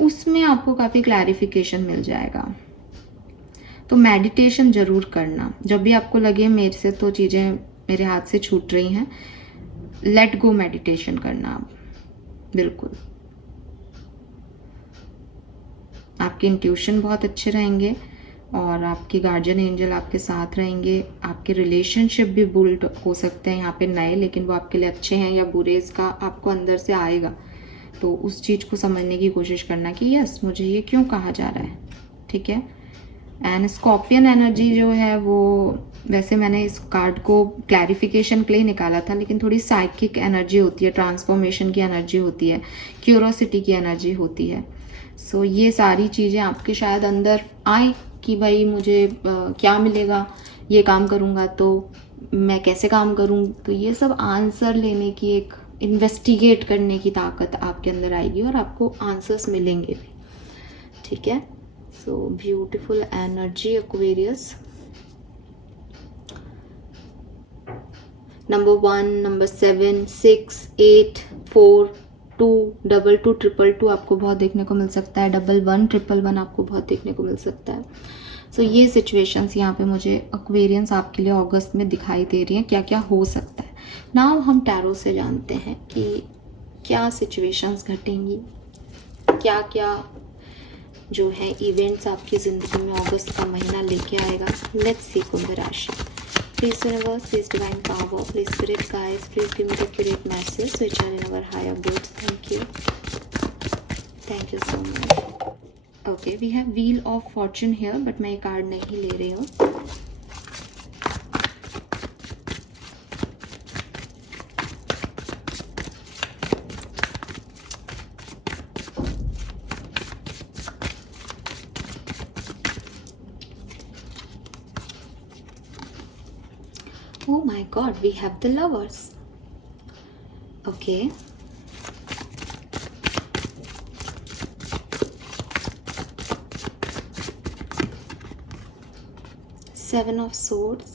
उसमें आपको काफ़ी क्लैरिफिकेशन मिल जाएगा। तो मेडिटेशन ज़रूर करना, जब भी आपको लगे मेरे से तो चीज़ें मेरे हाथ से छूट रही हैं, लेट गो मेडिटेशन करना आप, बिल्कुल। आपके इंट्यूशन बहुत अच्छे रहेंगे और आपके गार्जियन एंजल आपके साथ रहेंगे। आपके रिलेशनशिप भी बिल्ड हो सकते हैं यहाँ पे नए, लेकिन वो आपके लिए अच्छे हैं या बुरे, इसका आपको अंदर से आएगा। तो उस चीज़ को समझने की कोशिश करना कि यस मुझे ये क्यों कहा जा रहा है, ठीक है। एंड स्कॉर्पियन एनर्जी जो है वो, वैसे मैंने इस कार्ड को क्लैरिफिकेशन के लिए निकाला था, लेकिन थोड़ी साइकिक एनर्जी होती है, ट्रांसफॉर्मेशन की एनर्जी होती है, क्यूरोसिटी की एनर्जी होती है। सो ये सारी चीज़ें आपके शायद अंदर आए कि भाई मुझे क्या मिलेगा, ये काम करूँगा तो मैं कैसे काम करूँ, तो ये सब आंसर लेने की, एक इन्वेस्टिगेट करने की ताकत आपके अंदर आएगी और आपको आंसर्स मिलेंगे भी, ठीक है। So beautiful energy Aquarius. Number 1, number 7, 6, 8, 4, 2, 22, 222 आपको बहुत देखने को मिल सकता है, 11, 111 आपको बहुत देखने को मिल सकता है। सो ये सिचुएशंस यहाँ पे मुझे एक्वेरियंस आपके लिए अगस्त में दिखाई दे रही हैं, क्या क्या हो सकता है। नाउ हम टैरो से जानते हैं कि क्या सिचुएशंस घटेंगी, क्या क्या जो है इवेंट्स आपकी ज़िंदगी में अगस्त का महीना लेके आएगा। लेट्स सी कुंभ राशि। Please universe, please divine power, please spirit guides, please give me the accurate message which are in our higher goods. Thank you. Thank you so much. Okay, we have Wheel of Fortune here, but मैं ये card नहीं ले रही हूँ। Oh my God, we have the Lovers. Okay. Seven of Swords.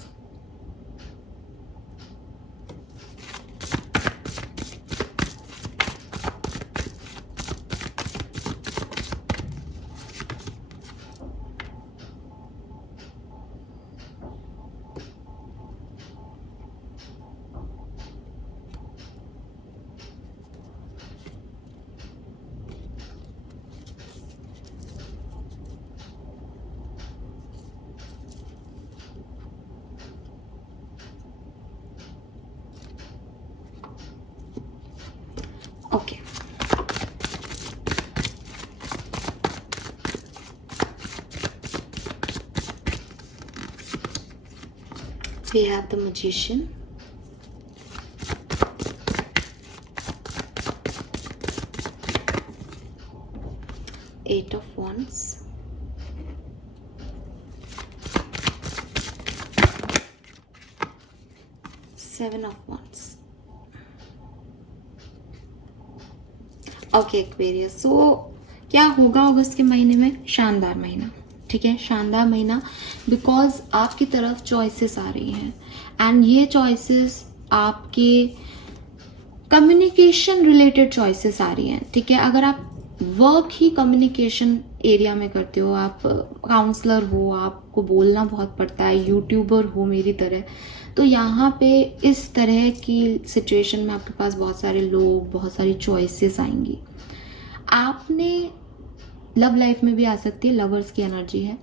Okay. We have the Magician. Eight of Wands. Seven of Wands. Okay Aquarius, so क्या होगा अगस्त के महीने में? शानदार महीना, ठीक है, शानदार महीना, बिकॉज आपकी तरफ चॉइसेस आ रही हैं एंड ये चॉइसेस आपके कम्युनिकेशन रिलेटेड चॉइसेस आ रही हैं, ठीक है। अगर आप वर्क ही कम्युनिकेशन एरिया में करते हो, आप काउंसलर हो, आपको बोलना बहुत पड़ता है, यूट्यूबर हो मेरी तरह, तो यहाँ पे इस तरह की सिचुएशन में आपके पास बहुत सारे लोग, बहुत सारी चॉइसेस आएंगी। आपने लव लाइफ में भी आ सकती है, लवर्स की एनर्जी है,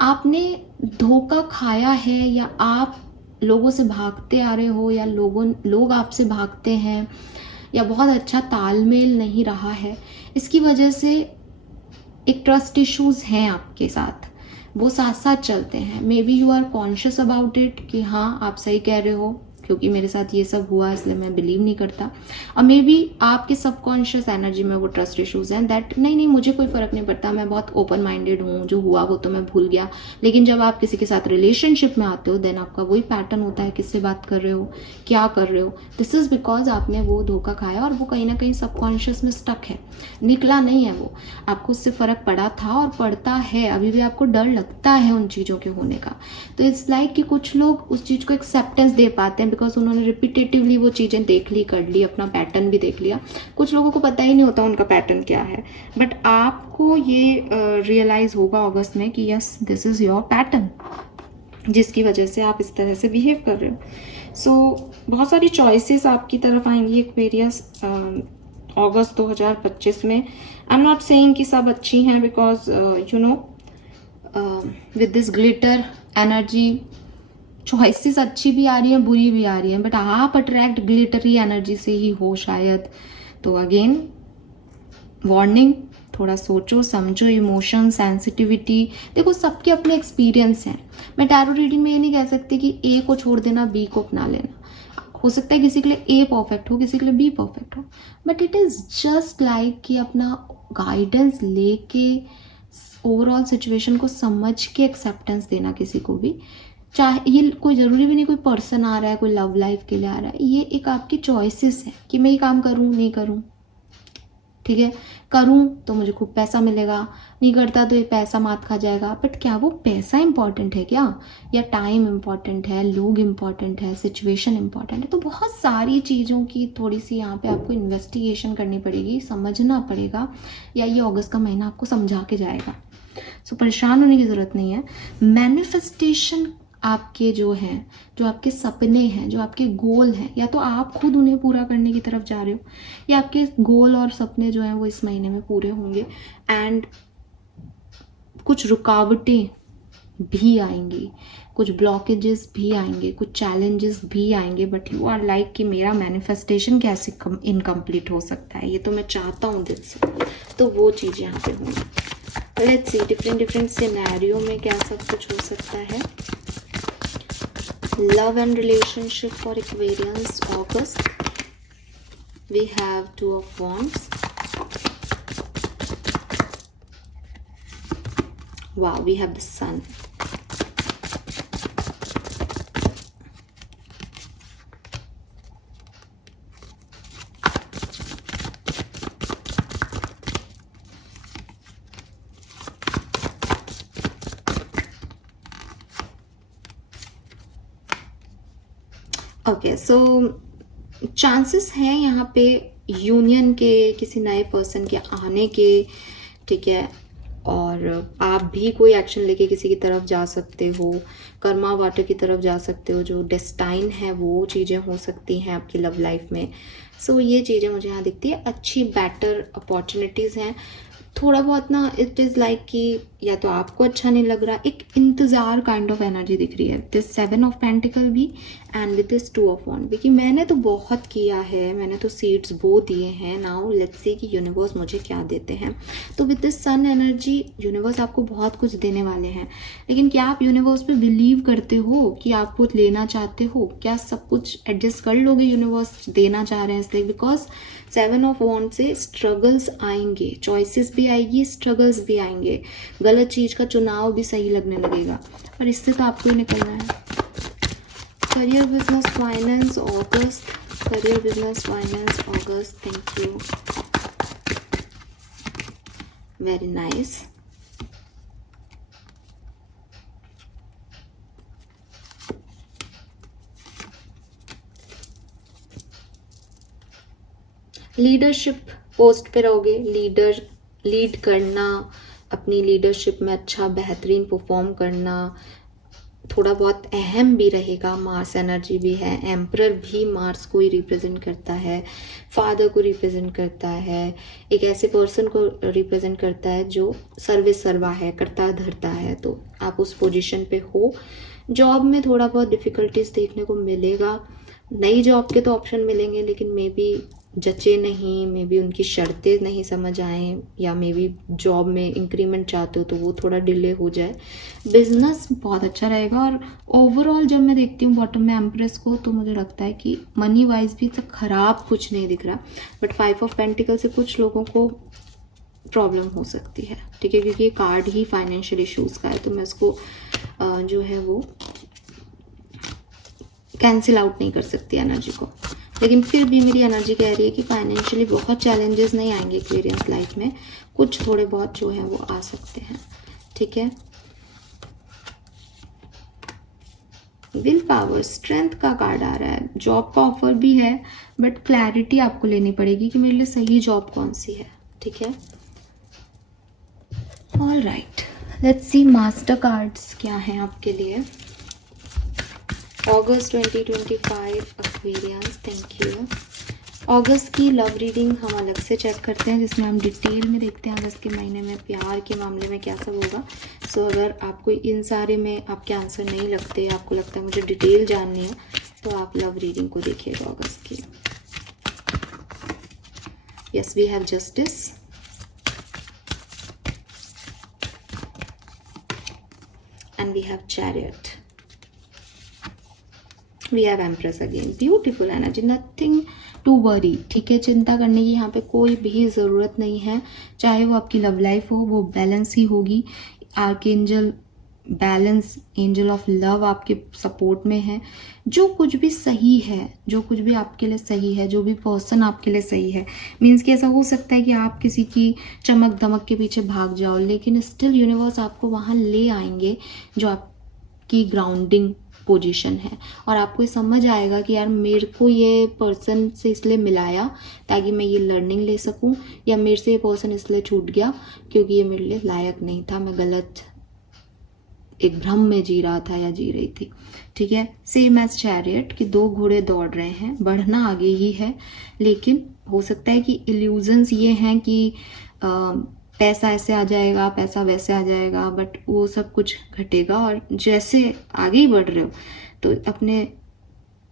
आपने धोखा खाया है या आप लोगों से भागते आ रहे हो या लोग आपसे भागते हैं या बहुत अच्छा तालमेल नहीं रहा है, इसकी वजह से एक ट्रस्ट इश्यूज हैं आपके साथ, वो साथ साथ चलते हैं। Maybe you are conscious about it कि हाँ आप सही कह रहे हो, क्योंकि मेरे साथ ये सब हुआ इसलिए मैं बिलीव नहीं करता। और मे बी आपके सबकॉन्शियस एनर्जी में वो ट्रस्ट इशूज़ हैं दैट नहीं मुझे कोई फ़र्क नहीं पड़ता, मैं बहुत ओपन माइंडेड हूँ, जो हुआ वो तो मैं भूल गया। लेकिन जब आप किसी के साथ रिलेशनशिप में आते हो देन आपका वही पैटर्न होता है, किससे बात कर रहे हो, क्या कर रहे हो। दिस इज़ बिकॉज आपने वो धोखा खाया और वो कहीं ना कहीं सबकॉन्शियस में स्टक है, निकला नहीं है वो। आपको उससे फ़र्क पड़ा था और पड़ता है, अभी भी आपको डर लगता है उन चीज़ों के होने का। तो इट्स लाइक कि कुछ लोग उस चीज़ को एक्सेप्टेंस दे पाते हैं बिकॉज उन्होंने रिपीटेटिवली वो चीज़ें देख ली, कर ली, अपना पैटर्न भी देख लिया। कुछ लोगों को पता ही नहीं होता उनका पैटर्न क्या है, बट आपको ये रियलाइज़ होगा अगस्त में कि yes this is your pattern, जिसकी वजह से आप इस तरह से बिहेव कर रहे हो। सो बहुत सारी चॉइसेस आपकी तरफ आएंगी एक्वेरियस अगस्त 2025 में। आई एम नॉट सेइंग कि सब अच्छी हैं because you know with this glitter energy choices अच्छी भी आ रही हैं, बुरी भी आ रही हैं, बट आप अट्रैक्ट ग्लिटरी एनर्जी से ही हो शायद। तो अगेन वार्निंग, थोड़ा सोचो समझो, इमोशन, सेंसिटिविटी, देखो सबके अपने एक्सपीरियंस हैं। मैं टैरो रीडिंग में ये नहीं कह सकती कि ए को छोड़ देना, बी को अपना लेना। हो सकता है किसी के लिए ए परफेक्ट हो, किसी के लिए बी परफेक्ट हो, but it is just like कि अपना गाइडेंस लेके ओवरऑल सिचुएशन को समझ के एक्सेप्टेंस देना किसी को भी। चाहे ये कोई ज़रूरी भी नहीं कोई पर्सन आ रहा है, कोई लव लाइफ के लिए आ रहा है, ये एक आपकी चॉइसेस है कि मैं ये काम करूँ नहीं करूँ। ठीक है, करूँ तो मुझे खूब पैसा मिलेगा, नहीं करता तो ये पैसा मात खा जाएगा। बट क्या वो पैसा इंपॉर्टेंट है क्या, या टाइम इंपॉर्टेंट है, लोग इंपॉर्टेंट है, सिचुएशन इंपॉर्टेंट है। तो बहुत सारी चीज़ों की थोड़ी सी यहाँ पे आपको इन्वेस्टिगेशन करनी पड़ेगी, समझना पड़ेगा, या ये अगस्त का महीना आपको समझा के जाएगा। सो परेशान होने की ज़रूरत नहीं है। मैनिफेस्टेशन आपके जो हैं, जो आपके सपने हैं, जो आपके गोल हैं, या तो आप खुद उन्हें पूरा करने की तरफ जा रहे हो, या आपके गोल और सपने जो हैं वो इस महीने में पूरे होंगे। एंड कुछ रुकावटें भी आएंगी, कुछ ब्लॉकेजेस भी आएंगे, कुछ चैलेंजेस भी आएंगे, बट यू आर लाइक कि मेरा मैनिफेस्टेशन कैसे इनकम्प्लीट हो सकता है, ये तो मैं चाहता हूँ दिल से। तो वो चीज़ यहाँ पे होंगी। लेट्स सी डिफरेंट सिनेरियो में क्या सब कुछ हो सकता है। Love and relationship for Aquarians August. We have Two of Wands. Wow, we have the Sun. Okay, so chances हैं यहाँ पे यूनियन के, किसी नए पर्सन के आने के, ठीक है। और आप भी कोई एक्शन लेके किसी की तरफ जा सकते हो, कर्मा वाटर की तरफ जा सकते हो, जो डेस्टाइन है वो चीज़ें हो सकती हैं आपकी लव लाइफ में। सो ये चीज़ें मुझे यहाँ दिखती है, अच्छी बेटर अपॉर्चुनिटीज़ हैं। थोड़ा बहुत ना इट इज़ लाइक कि या तो आपको अच्छा नहीं लग रहा, एक इंतज़ार काइंड ऑफ एनर्जी दिख रही है। दिस 7 ऑफ पेंटिकल भी एंड विद दिस 2 ऑफ वॉन्ड भी, कि मैंने तो बहुत किया है, मैंने तो सीड्स बो दिए हैं, नाउ लेट्स सी कि यूनिवर्स मुझे क्या देते हैं। तो with this sun energy universe आपको बहुत कुछ देने वाले हैं, लेकिन क्या आप यूनिवर्स पे बिलीव करते हो कि आप कुछ लेना चाहते हो? क्या सब कुछ एडजस्ट कर लोगे? यूनिवर्स देना चाह रहे हैं इसलिए, बिकॉज 7 ऑफ वॉन्ड से स्ट्रगल्स आएंगे, चॉइसेस भी आएगी, स्ट्रगल्स भी आएंगे, गलत चीज़ का चुनाव भी सही लगने लगेगा, और इससे तो आपको ही निकलना है। Career business finance August, career business finance August, thank you, very nice. Leadership post पे रहोगे, लीड करना, अपनी लीडरशिप में अच्छा बेहतरीन परफॉर्म करना, थोड़ा बहुत अहम भी रहेगा। मार्स एनर्जी भी है, एम्परर भी मार्स को ही रिप्रेजेंट करता है, फादर को रिप्रेजेंट करता है, एक ऐसे पर्सन को रिप्रेजेंट करता है जो सर्वे सर्वा है, करता धरता है। तो आप उस पोजीशन पे हो। जॉब में थोड़ा बहुत डिफ़िकल्टीज देखने को मिलेगा, नई जॉब के तो ऑप्शन मिलेंगे, लेकिन मे बी जचे नहीं, मे बी उनकी शर्तें नहीं समझ आए, या मे बी जॉब में इंक्रीमेंट चाहते हो तो वो थोड़ा डिले हो जाए। बिजनेस बहुत अच्छा रहेगा। और ओवरऑल जब मैं देखती हूँ बॉटम में एम्प्रेस को, तो मुझे लगता है कि मनी वाइज भी तो खराब कुछ नहीं दिख रहा, बट 5 ऑफ पेंटिकल से कुछ लोगों को प्रॉब्लम हो सकती है, ठीक है, क्योंकि ये कार्ड ही फाइनेंशियल इश्यूज का है, तो मैं इसको जो है वो कैंसिल आउट नहीं कर सकती एनर्जी को। लेकिन फिर भी मेरी एनर्जी कह रही है कि फाइनेंशियली बहुत चैलेंजेस नहीं आएंगे एक्वेरियंस लाइफ में, कुछ थोड़े बहुत जो है वो आ सकते हैं, ठीक है। विल पावर, स्ट्रेंथ का कार्ड आ रहा है। जॉब का ऑफर भी है, बट क्लैरिटी आपको लेनी पड़ेगी कि मेरे लिए सही जॉब कौन सी है, ठीक है। All right, let's see master cards क्या हैं आपके लिए। अगस्त 2025 एक्वेरियंस, थैंक यू। अगस्त की लव रीडिंग हम अलग से चेक करते हैं, जिसमें हम डिटेल में देखते हैं अगस्त के महीने में प्यार के मामले में क्या सब होगा। सो अगर आपको इन सारे में आपके आंसर नहीं लगते, आपको लगता है मुझे डिटेल जाननी है, तो आप लव रीडिंग को देखिएगा अगस्त की। Yes, we have justice, and we have chariot, we have empress again. Beautiful energy, nothing to worry, ठीक है। चिंता करने की यहाँ पे कोई भी ज़रूरत नहीं है। चाहे वो आपकी लव लाइफ हो, वो बैलेंस ही होगी। Archangel balance, angel of love आपके सपोर्ट में है। जो कुछ भी सही है, जो कुछ भी आपके लिए सही है, जो भी पर्सन आपके लिए सही है, मीन्स कि ऐसा हो सकता है कि आप किसी की चमक दमक के पीछे भाग जाओ, लेकिन स्टिल यूनिवर्स आपको वहाँ ले आएंगे जो आपकी ग्राउंडिंग पोजीशन है, और आपको ये समझ आएगा कि यार मेरे को ये पर्सन से इसलिए मिलाया ताकि मैं ये लर्निंग ले सकूं, या मेरे से ये पर्सन इसलिए छूट गया क्योंकि ये मेरे लिए लायक नहीं था, मैं गलत एक भ्रम में जी रहा था या जी रही थी, ठीक है। सेम एज चैरियट कि दो घोड़े दौड़ रहे हैं, बढ़ना आगे ही है, लेकिन हो सकता है कि इल्यूजन्स ये हैं कि पैसा ऐसे आ जाएगा, पैसा वैसे आ जाएगा, बट वो सब कुछ घटेगा। और जैसे आगे ही बढ़ रहे हो तो अपने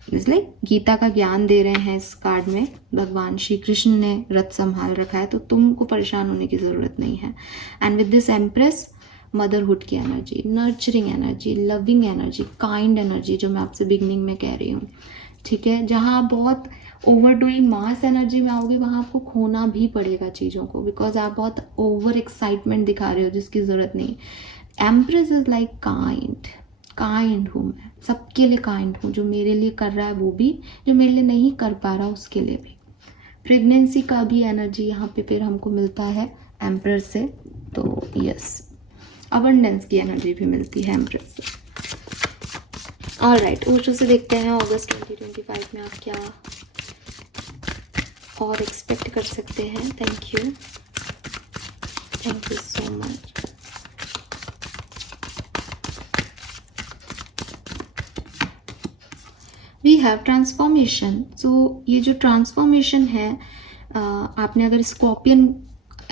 लाइक गीता का ज्ञान दे रहे हैं इस कार्ड में भगवान श्री कृष्ण ने रथ संभाल रखा है, तो तुमको परेशान होने की ज़रूरत नहीं है। And with this empress, motherhood की energy, nurturing energy, loving energy, kind energy, जो मैं आपसे बिगनिंग में कह रही हूँ, ठीक है। जहाँ आप बहुत ओवर डूइंग मास एनर्जी में आओगे, वहाँ आपको खोना भी पड़ेगा चीज़ों को, बिकॉज आप बहुत ओवर एक्साइटमेंट दिखा रहे हो जिसकी ज़रूरत नहीं। एम्प्रेस इज लाइक काइंड हूँ मैं, सबके लिए काइंड हूँ, जो मेरे लिए कर रहा है वो भी, जो मेरे लिए नहीं कर पा रहा उसके लिए भी। प्रेगनेंसी का भी एनर्जी यहाँ पे फिर हमको मिलता है एम्प्रेस से, तो यस, अबंडेंस की एनर्जी भी मिलती है एम्प्रेस से। ऑलराइट, ओशो से देखते हैं अगस्त 2025 में आप क्या और एक्सपेक्ट कर सकते हैं। Thank you so much. We have transformation. So ये जो ट्रांसफॉर्मेशन है, आपने अगर स्कॉर्पियन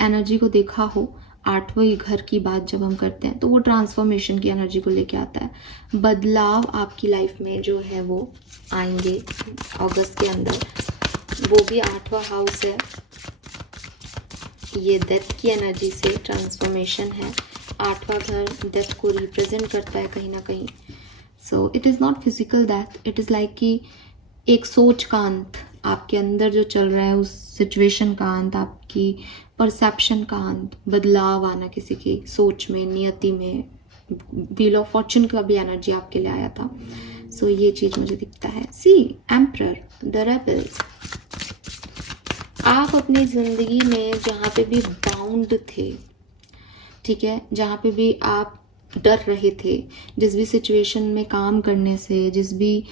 एनर्जी को देखा हो, 8वें घर की बात जब हम करते हैं तो वो ट्रांसफॉर्मेशन की एनर्जी को लेके आता है। बदलाव आपकी लाइफ में जो है वो आएंगे अगस्त के अंदर, वो भी 8वां हाउस है, ये डेथ की एनर्जी से ट्रांसफॉर्मेशन है। 8वां घर डेथ को रिप्रेजेंट करता है कहीं ना कहीं। So it is not physical death, it is like कि एक सोच का अंत, आपके अंदर जो चल रहा है उस सिचुएशन का अंत, आपकी परसेप्शन का अंत, बदलाव आना किसी की सोच में, नियति में। व्हील ऑफ फॉर्चून का भी एनर्जी आपके लिए आया था। सो ये चीज़ मुझे दिखता है। सी एम्परर, द रेबल, आप अपनी ज़िंदगी में जहाँ पे भी बाउंड थे, ठीक है, जहाँ पे भी आप डर रहे थे, जिस भी सिचुएशन में काम करने से, जिस भी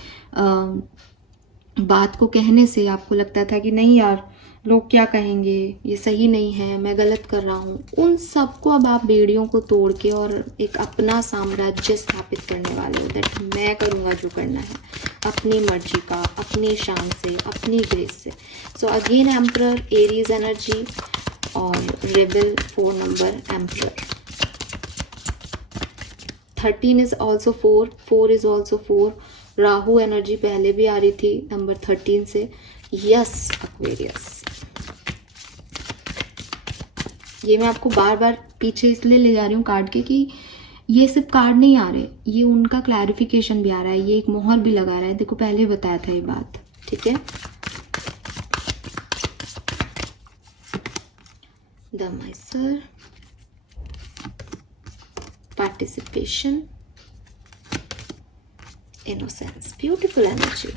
बात को कहने से आपको लगता था कि नहीं यार लोग क्या कहेंगे, ये सही नहीं है, मैं गलत कर रहा हूँ, उन सबको अब आप बेड़ियों को तोड़ के और एक अपना साम्राज्य स्थापित करने वाले हो। दैट मैं करूँगा जो करना है, अपनी मर्जी का, अपनी शान से, अपनी ग्रेस से। So again emperor, Aries energy, और rebel 4 number emperor. 13 is also 4 is also 4। Rahu energy पहले भी आ रही थी नंबर 13 से। यस एक्वेरियस, ये मैं आपको बार बार पीछे इसलिए ले जा रही हूँ कार्ड के कि ये सिर्फ कार्ड नहीं आ रहे, ये उनका क्लैरिफिकेशन भी आ रहा है, ये एक मोहर भी लगा रहा है। देखो पहले बताया था ये बात, ठीक है। The Mysore, participation, innocence, beautiful energy.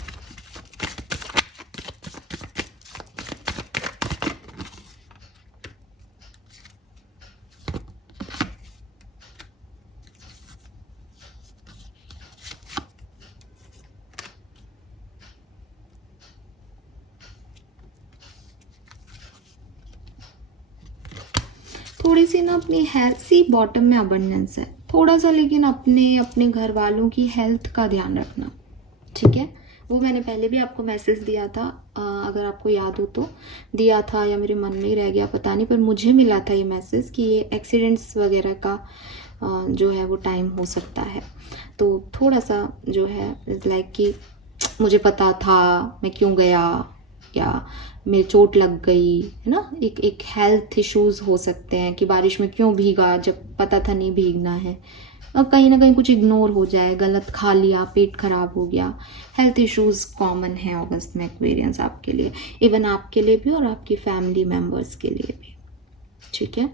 थोड़ी सी ना अपनी हेल्थ सी बॉटम में अबंडेंस है थोड़ा सा, लेकिन अपने घर वालों की हेल्थ का ध्यान रखना, ठीक है। वो मैंने पहले भी आपको मैसेज दिया था, अगर आपको याद हो तो दिया था या मेरे मन में ही रह गया पता नहीं, पर मुझे मिला था ये मैसेज कि ये एक्सीडेंट्स वगैरह का जो है वो टाइम हो सकता है। तो थोड़ा सा जो है लाइक कि मुझे पता था मैं क्यों गया, या मेरी चोट लग गई, है ना। एक हेल्थ इश्यूज हो सकते हैं कि बारिश में क्यों भीगा जब पता था नहीं भीगना है, और कहीं ना कहीं कुछ इग्नोर हो जाए, गलत खा लिया, पेट खराब हो गया। हेल्थ इश्यूज कॉमन है अगस्त में एक्वेरियंस आपके लिए, इवन आपके लिए भी और आपकी फैमिली मेंबर्स के लिए भी, ठीक है।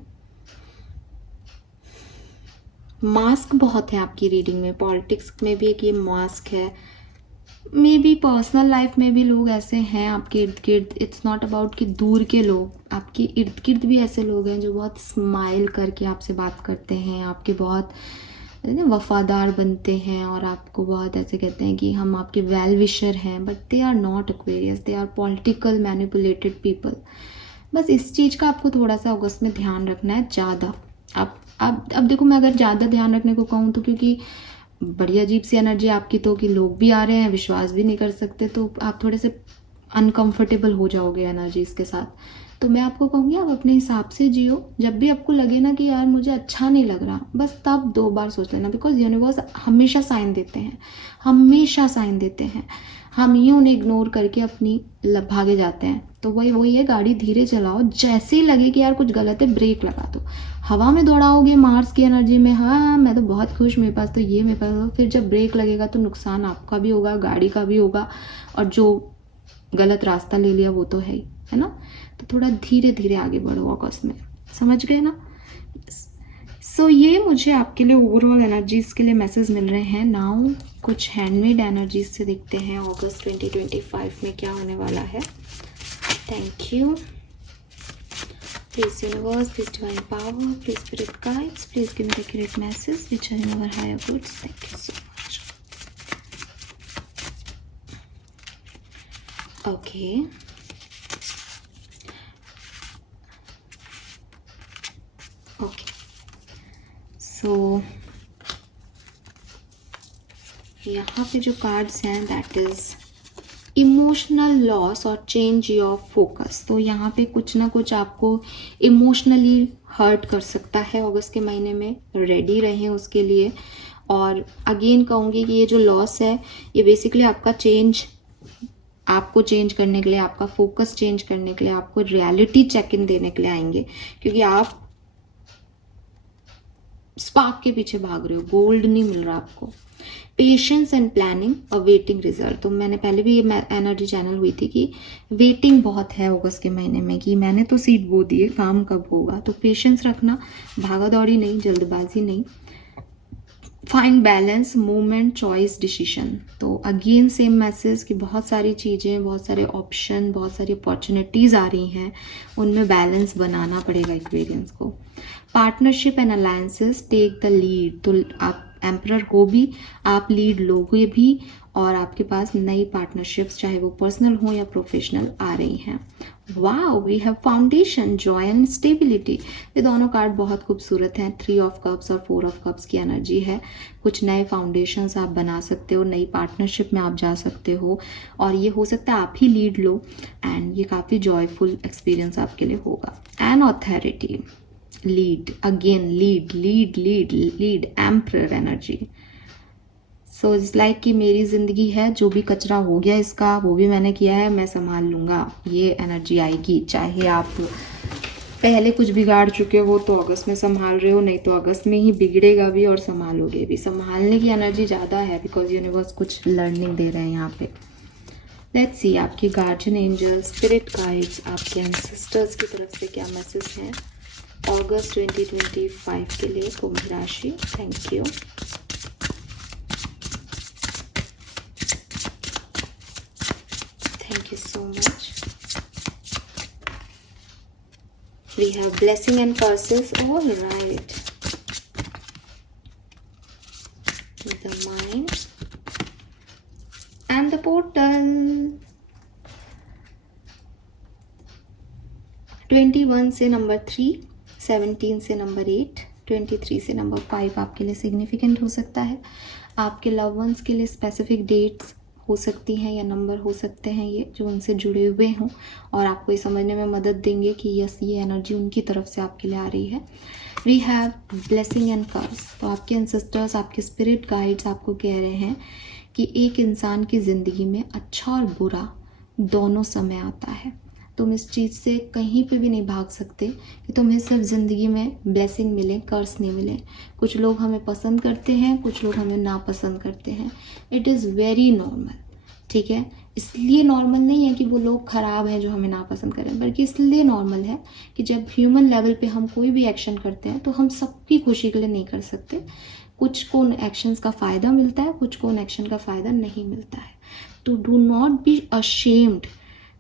मास्क बहुत है आपकी रीडिंग में, पॉलिटिक्स में भी एक ये मास्क है, मे बी पर्सनल लाइफ में भी लोग ऐसे हैं आपके इर्द गिर्द। इट्स नॉट अबाउट कि दूर के लोग, आपके इर्द गिर्द भी ऐसे लोग हैं जो बहुत स्माइल करके आपसे बात करते हैं, आपके बहुत वफादार बनते हैं और आपको बहुत ऐसे कहते हैं कि हम आपके वेल विशर हैं, but they are not Aquarius, they are political manipulated people. बस इस चीज़ का आपको थोड़ा सा अगस्त में ध्यान रखना है ज़्यादा। अब देखो, मैं अगर ज़्यादा ध्यान रखने को कहूँ तो क्योंकि बड़ी अजीब सी एनर्जी आपकी तो कि लोग भी आ रहे हैं, विश्वास भी नहीं कर सकते, तो आप थोड़े से अनकंफर्टेबल हो जाओगे एनर्जीज के साथ। तो मैं आपको कहूँगी आप अपने हिसाब से जियो। जब भी आपको लगे ना कि यार मुझे अच्छा नहीं लग रहा, बस तब 2 बार सोच लेना, बिकॉज यूनिवर्स हमेशा साइन देते हैं, हमेशा साइन देते हैं। हम ही उन्हें इग्नोर करके अपनी भागे जाते हैं। तो वही है, गाड़ी धीरे चलाओ, जैसे ही लगे कि यार कुछ गलत है ब्रेक लगा दो। हवा में दौड़ाओगे मार्स की एनर्जी में, हाँ मैं तो बहुत खुश, मेरे पास तो ये, मेरे पास, फिर जब ब्रेक लगेगा तो नुकसान आपका भी होगा, गाड़ी का भी होगा, और जो गलत रास्ता ले लिया वो तो है ना। तो थोड़ा धीरे धीरे आगे बढ़ो अगस्त में, समझ गए ना। सो ये मुझे आपके लिए ओवरऑल एनर्जीज के लिए मैसेज मिल रहे हैं। नाउ कुछ हैंडमेड एनर्जीज से देखते हैं अगस्त 2025 में क्या होने वाला है। Thank you. Please universe, please divine power, please spirit guides, please give me the accurate message which are in our higher goods. Thank you so much. Okay. Okay. So यहाँ पे जो कार्ड्स हैं दैट इज इमोशनल लॉस और change your focus. तो यहाँ पे कुछ ना कुछ आपको इमोशनली हर्ट कर सकता है अगस्त के महीने में, रेडी रहें उसके लिए। और अगेन कहूँगी कि ये जो लॉस है ये बेसिकली आपका आपको चेंज करने के लिए, आपका फोकस चेंज करने के लिए, आपको रियलिटी चेक इन देने के लिए आएंगे, क्योंकि आप स्पार्क के पीछे भाग रहे हो, गोल्ड नहीं मिल रहा आपको। पेशेंस एंड प्लानिंग और वेटिंग रिजल्ट। तो मैंने पहले भी ये एनर्जी चैनल हुई थी कि वेटिंग बहुत है अगस्त के महीने में, कि मैंने तो सीड बो दी है, काम कब होगा। तो पेशेंस रखना, भागा दौड़ी नहीं, जल्दबाजी नहीं। Find balance, movement, choice, decision. तो अगेन सेम मैसेज कि बहुत सारी चीज़ें, बहुत सारे ऑप्शन, बहुत सारी अपॉर्चुनिटीज़ आ रही हैं, उनमें बैलेंस बनाना पड़ेगा एक्वेरियंस को। Partnership and alliances take the lead. तो आप एम्परर हो भी, आप लीड लोगे भी, और आपके पास नई पार्टनरशिप्स चाहे वो पर्सनल हो या प्रोफेशनल आ रही हैं। Wow, we have foundation, joy and stability. ये दोनों कार्ड बहुत खूबसूरत हैं। 3 ऑफ कप्स और 4 ऑफ कप्स की एनर्जी है। कुछ नए फाउंडेशंस आप बना सकते हो, नई पार्टनरशिप में आप जा सकते हो, और ये हो सकता है आप ही लीड लो, एंड ये काफ़ी जॉयफुल एक्सपीरियंस आपके लिए होगा। And authority, lead, again lead, emperor energy. So it's like कि मेरी ज़िंदगी है, जो भी कचरा हो गया इसका वो भी मैंने किया है, मैं संभाल लूँगा, ये एनर्जी आएगी। चाहे आप पहले कुछ बिगाड़ चुके हो तो अगस्त में संभाल रहे हो, नहीं तो अगस्त में ही बिगड़ेगा भी और संभालोगे भी। संभालने की एनर्जी ज़्यादा है बिकॉज यूनिवर्स कुछ लर्निंग दे रहे हैं यहाँ पे। लेट्स सी आपके गार्जियन एंजल, स्पिरिट गाइड्स, आपके एंसेस्टर्स की तरफ से क्या मैसेज हैं अगस्त 2025 के लिए कुंभ राशि। Thank you. Thank you so much. We have blessing and curses. All right. The mind and the portal. 21 से नंबर 3, 17 से नंबर 8, 23 से नंबर 5 आपके लिए सिग्निफिकेंट हो सकता है। आपके लव वंस के लिए स्पेसिफिक डेट्स हो सकती हैं या नंबर हो सकते हैं ये जो उनसे जुड़े हुए हों और आपको ये समझने में मदद देंगे कि यस ये एनर्जी उनकी तरफ से आपके लिए आ रही है। We have blessing and curse. तो आपके एंसेस्टर्स, आपके स्पिरिट गाइड्स आपको कह रहे हैं कि एक इंसान की ज़िंदगी में अच्छा और बुरा दोनों समय आता है। तुम इस चीज़ से कहीं पे भी नहीं भाग सकते कि तुम्हें सिर्फ ज़िंदगी में ब्लेसिंग मिले, कर्स नहीं मिले। कुछ लोग हमें पसंद करते हैं, कुछ लोग हमें नापसंद करते हैं। इट इज़ वेरी नॉर्मल, ठीक है। इसलिए नॉर्मल नहीं है कि वो लोग ख़राब हैं जो हमें नापसंद करें, बल्कि इसलिए नॉर्मल है कि जब ह्यूमन लेवल पे हम कोई भी एक्शन करते हैं तो हम सबकी खुशी के लिए नहीं कर सकते। कुछ को उन एक्शंस का फ़ायदा मिलता है, कुछ को उन एक्शन का फ़ायदा नहीं मिलता है। तो do not be ashamed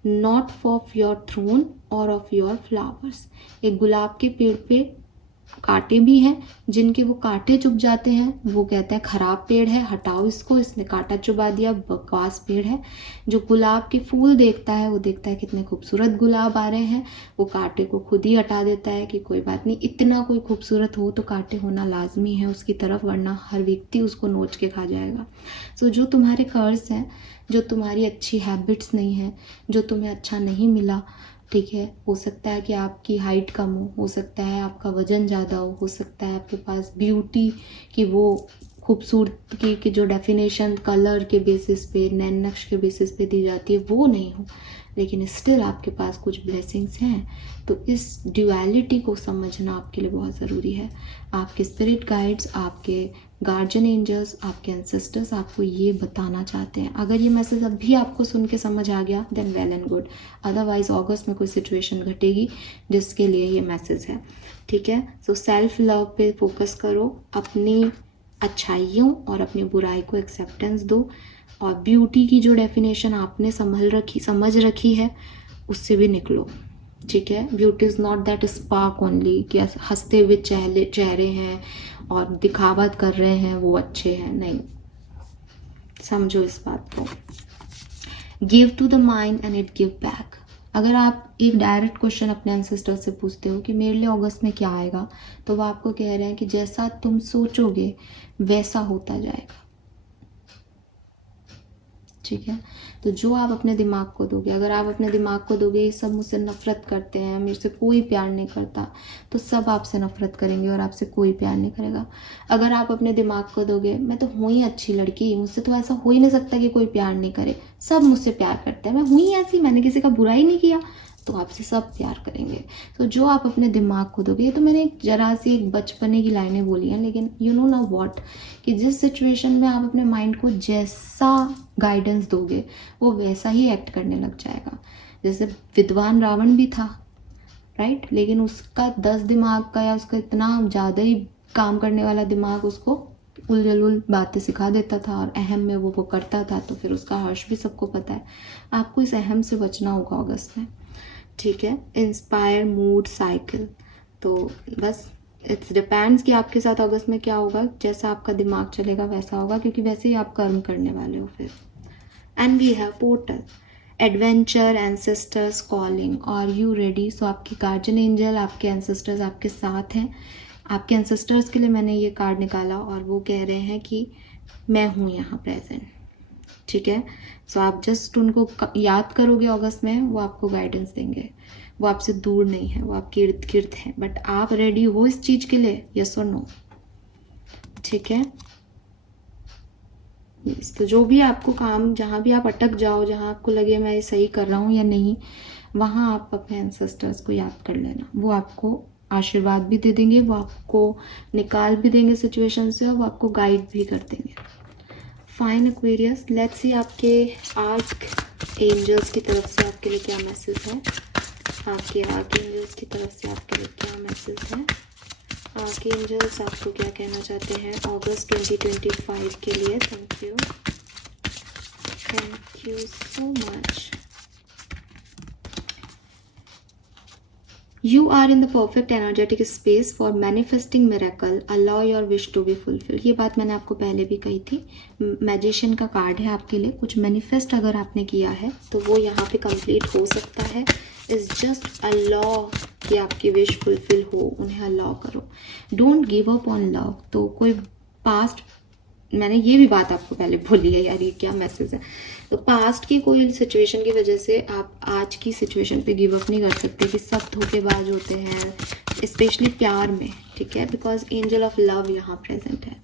not of your throne और ऑफ योर फ्लावर्स। एक गुलाब के पेड़ पे कांटे भी हैं, जिनके वो कांटे चुभ जाते हैं वो कहते हैं खराब पेड़ है, हटाओ इसको, इसने कांटा चुभा दिया, बकवास पेड़ है। जो गुलाब के फूल देखता है वो देखता है कितने खूबसूरत गुलाब आ रहे हैं, वो कांटे को खुद ही हटा देता है कि कोई बात नहीं, इतना कोई खूबसूरत हो तो कांटे होना लाजमी है उसकी तरफ, वरना हर व्यक्ति उसको नोच के खा जाएगा। सो जो तुम्हारे कर्ज हैं, जो तुम्हारी अच्छी हैबिट्स नहीं है, जो तुम्हें अच्छा नहीं मिला, ठीक है, हो सकता है कि आपकी हाइट कम हो सकता है आपका वज़न ज़्यादा हो सकता है आपके पास ब्यूटी की वो खूबसूरती की जो डेफिनेशन कलर के बेसिस पे, नैन नक्श के बेसिस पे दी जाती है वो नहीं हो, लेकिन स्टिल आपके पास कुछ ब्लेसिंग्स हैं। तो इस ड्यूअलिटी को समझना आपके लिए बहुत ज़रूरी है। आपके स्पिरिट गाइड्स, आपके गार्जियन एंजल्स, आपके एंसेस्टर्स आपको ये बताना चाहते हैं। अगर ये मैसेज अभी आपको सुन के समझ आ गया then well and good, otherwise अगस्त में कोई सिचुएशन घटेगी जिसके लिए ये मैसेज है, ठीक है। सो सेल्फ लव पे फोकस करो, अपनी अच्छाइयों और अपनी बुराई को एक्सेप्टेंस दो, और ब्यूटी की जो डेफिनेशन आपने समझ रखी है उससे भी निकलो, ठीक है। Beauty is not that spark only कि हंसते हुए चेहरे हैं और दिखावा कर रहे हैं वो अच्छे हैं, नहीं, समझो इस बात को। Give to the mind and it give back. अगर आप एक डायरेक्ट क्वेश्चन अपने एंसेस्टर से पूछते हो कि मेरे लिए अगस्त में क्या आएगा, तो वो आपको कह रहे हैं कि जैसा तुम सोचोगे वैसा होता जाएगा, ठीक है। तो जो आप अपने दिमाग को दोगे, अगर आप अपने दिमाग को दोगे ये सब मुझसे नफरत करते हैं, मेरे से कोई प्यार नहीं करता, तो सब आपसे नफरत करेंगे और आपसे कोई प्यार नहीं करेगा। अगर आप अपने दिमाग को दोगे मैं तो हूँ ही अच्छी लड़की, मुझसे तो ऐसा हो ही नहीं सकता कि कोई प्यार नहीं करे, सब मुझसे प्यार करते हैं, मैं हूँ ही ऐसी, मैंने किसी का बुरा ही नहीं किया, तो आपसे सब प्यार करेंगे। तो जो आप अपने दिमाग को दोगे, ये तो मैंने एक जरा सी एक बचपने की लाइनें बोली हैं, लेकिन यू नो ना व्हाट, कि जिस सिचुएशन में आप अपने माइंड को जैसा गाइडेंस दोगे वो वैसा ही एक्ट करने लग जाएगा। जैसे विद्वान रावण भी था, राइट, लेकिन उसका 10 दिमाग का या उसका इतना ज़्यादा ही काम करने वाला दिमाग उसको उलझुल बातें सिखा देता था और अहम में वो करता था, तो फिर उसका हर्ष भी सबको पता है। आपको इस अहम से बचना होगा अगस्त में, ठीक है। इंस्पायर मूड साइकिल, तो बस इट्स डिपेंड्स कि आपके साथ अगस्त में क्या होगा, जैसा आपका दिमाग चलेगा वैसा होगा, क्योंकि वैसे ही आप कर्म करने वाले हो फिर। And we have portal, adventure, ancestors calling, are you ready. So आपके गार्जियन एंजल, आपके एंसेस्टर्स आपके साथ हैं। आपके एंसेस्टर्स के लिए मैंने ये कार्ड निकाला और वो कह रहे हैं कि मैं हूँ यहाँ प्रेजेंट, ठीक है। सो आप जस्ट उनको याद करोगे अगस्त में, वो आपको गाइडेंस देंगे, वो आपसे दूर नहीं है, वो आपके इर्द गिर्द है, बट आप रेडी हो इस चीज़ के लिए, यस और नो, ठीक है। तो जो भी आपको काम, जहाँ भी आप अटक जाओ, जहाँ आपको लगे मैं ये सही कर रहा हूँ या नहीं, वहाँ आप अपने एंसेस्टर्स को याद कर लेना। वो आपको आशीर्वाद भी दे देंगे, वो आपको निकाल भी देंगे सिचुएशन से, और वो आपको गाइड भी कर देंगे। फाइन एक्वेरियस, लेट्स सी आपके आर्क एंजल्स की तरफ से आपके लिए क्या मैसेज है। आपके आर्क एंजल्स की तरफ से आपके लिए क्या मैसेज है। आर्क एंजल्स आपको क्या कहना चाहते हैं अगस्त 2025 के लिए। Thank you so much. You are in the perfect energetic space for manifesting miracle. Allow your wish to be fulfilled. ये बात मैंने आपको पहले भी कही थी। मैजिशियन का कार्ड है आपके लिए। कुछ मैनिफेस्ट अगर आपने किया है तो वो यहाँ पे कंप्लीट हो सकता है। इट्स जस्ट अलाउ कि आपकी विश फुलफिल हो, उन्हें अलाउ करो। Don't give up on love. तो कोई पास्ट, मैंने ये भी बात आपको पहले बोली है यार, ये क्या मैसेज है। तो पास्ट की कोई सिचुएशन की वजह से आप आज की सिचुएशन पे गिव अप नहीं कर सकते कि सब धोखेबाज होते हैं, स्पेशली प्यार में, ठीक है। बिकॉज एंजल ऑफ लव यहाँ प्रेजेंट है।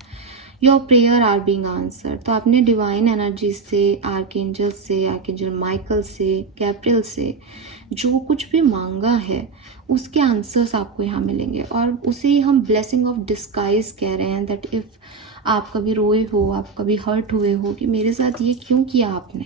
Your prayer are being answer. तो आपने डिवाइन एनर्जी से, आर्कएंजल से, आर्कएंजल माइकल से, गैब्रियल से जो कुछ भी मांगा है उसके आंसर्स आपको यहाँ मिलेंगे। और उसे हम ब्लेसिंग ऑफ डिस्गाइज कह रहे हैं। दैट इफ़ आप कभी रोए हो, आप कभी हर्ट हुए हो कि मेरे साथ ये क्यों किया आपने,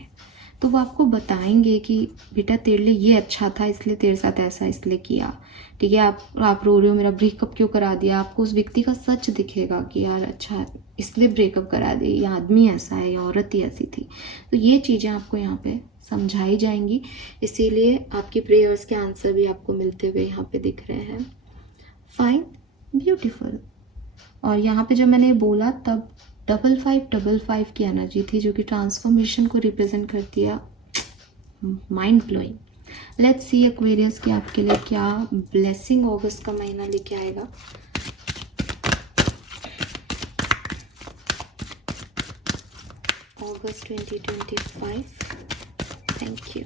तो वो आपको बताएंगे कि बेटा तेरे लिए ये अच्छा था, इसलिए तेरे साथ ऐसा इसलिए किया, ठीक है। आप रो रहे हो, मेरा ब्रेकअप क्यों करा दिया। आपको उस व्यक्ति का सच दिखेगा कि यार अच्छा इसलिए ब्रेकअप करा दी, या आदमी ऐसा है, या औरत ही ऐसी थी। तो ये चीज़ें आपको यहाँ पे समझाई जाएंगी। इसीलिए आपकी प्रेयर्स के आंसर भी आपको मिलते हुए यहाँ पे दिख रहे हैं। Fine, beautiful. और यहाँ पे जब मैंने बोला तब 5555 की एनर्जी थी जो कि ट्रांसफॉर्मेशन को रिप्रेजेंट करती है। Mind blowing. Let's see Aquarius के आपके लिए क्या ब्लेसिंग अगस्त का महीना लेके आएगा। अगस्त 2025। Thank you.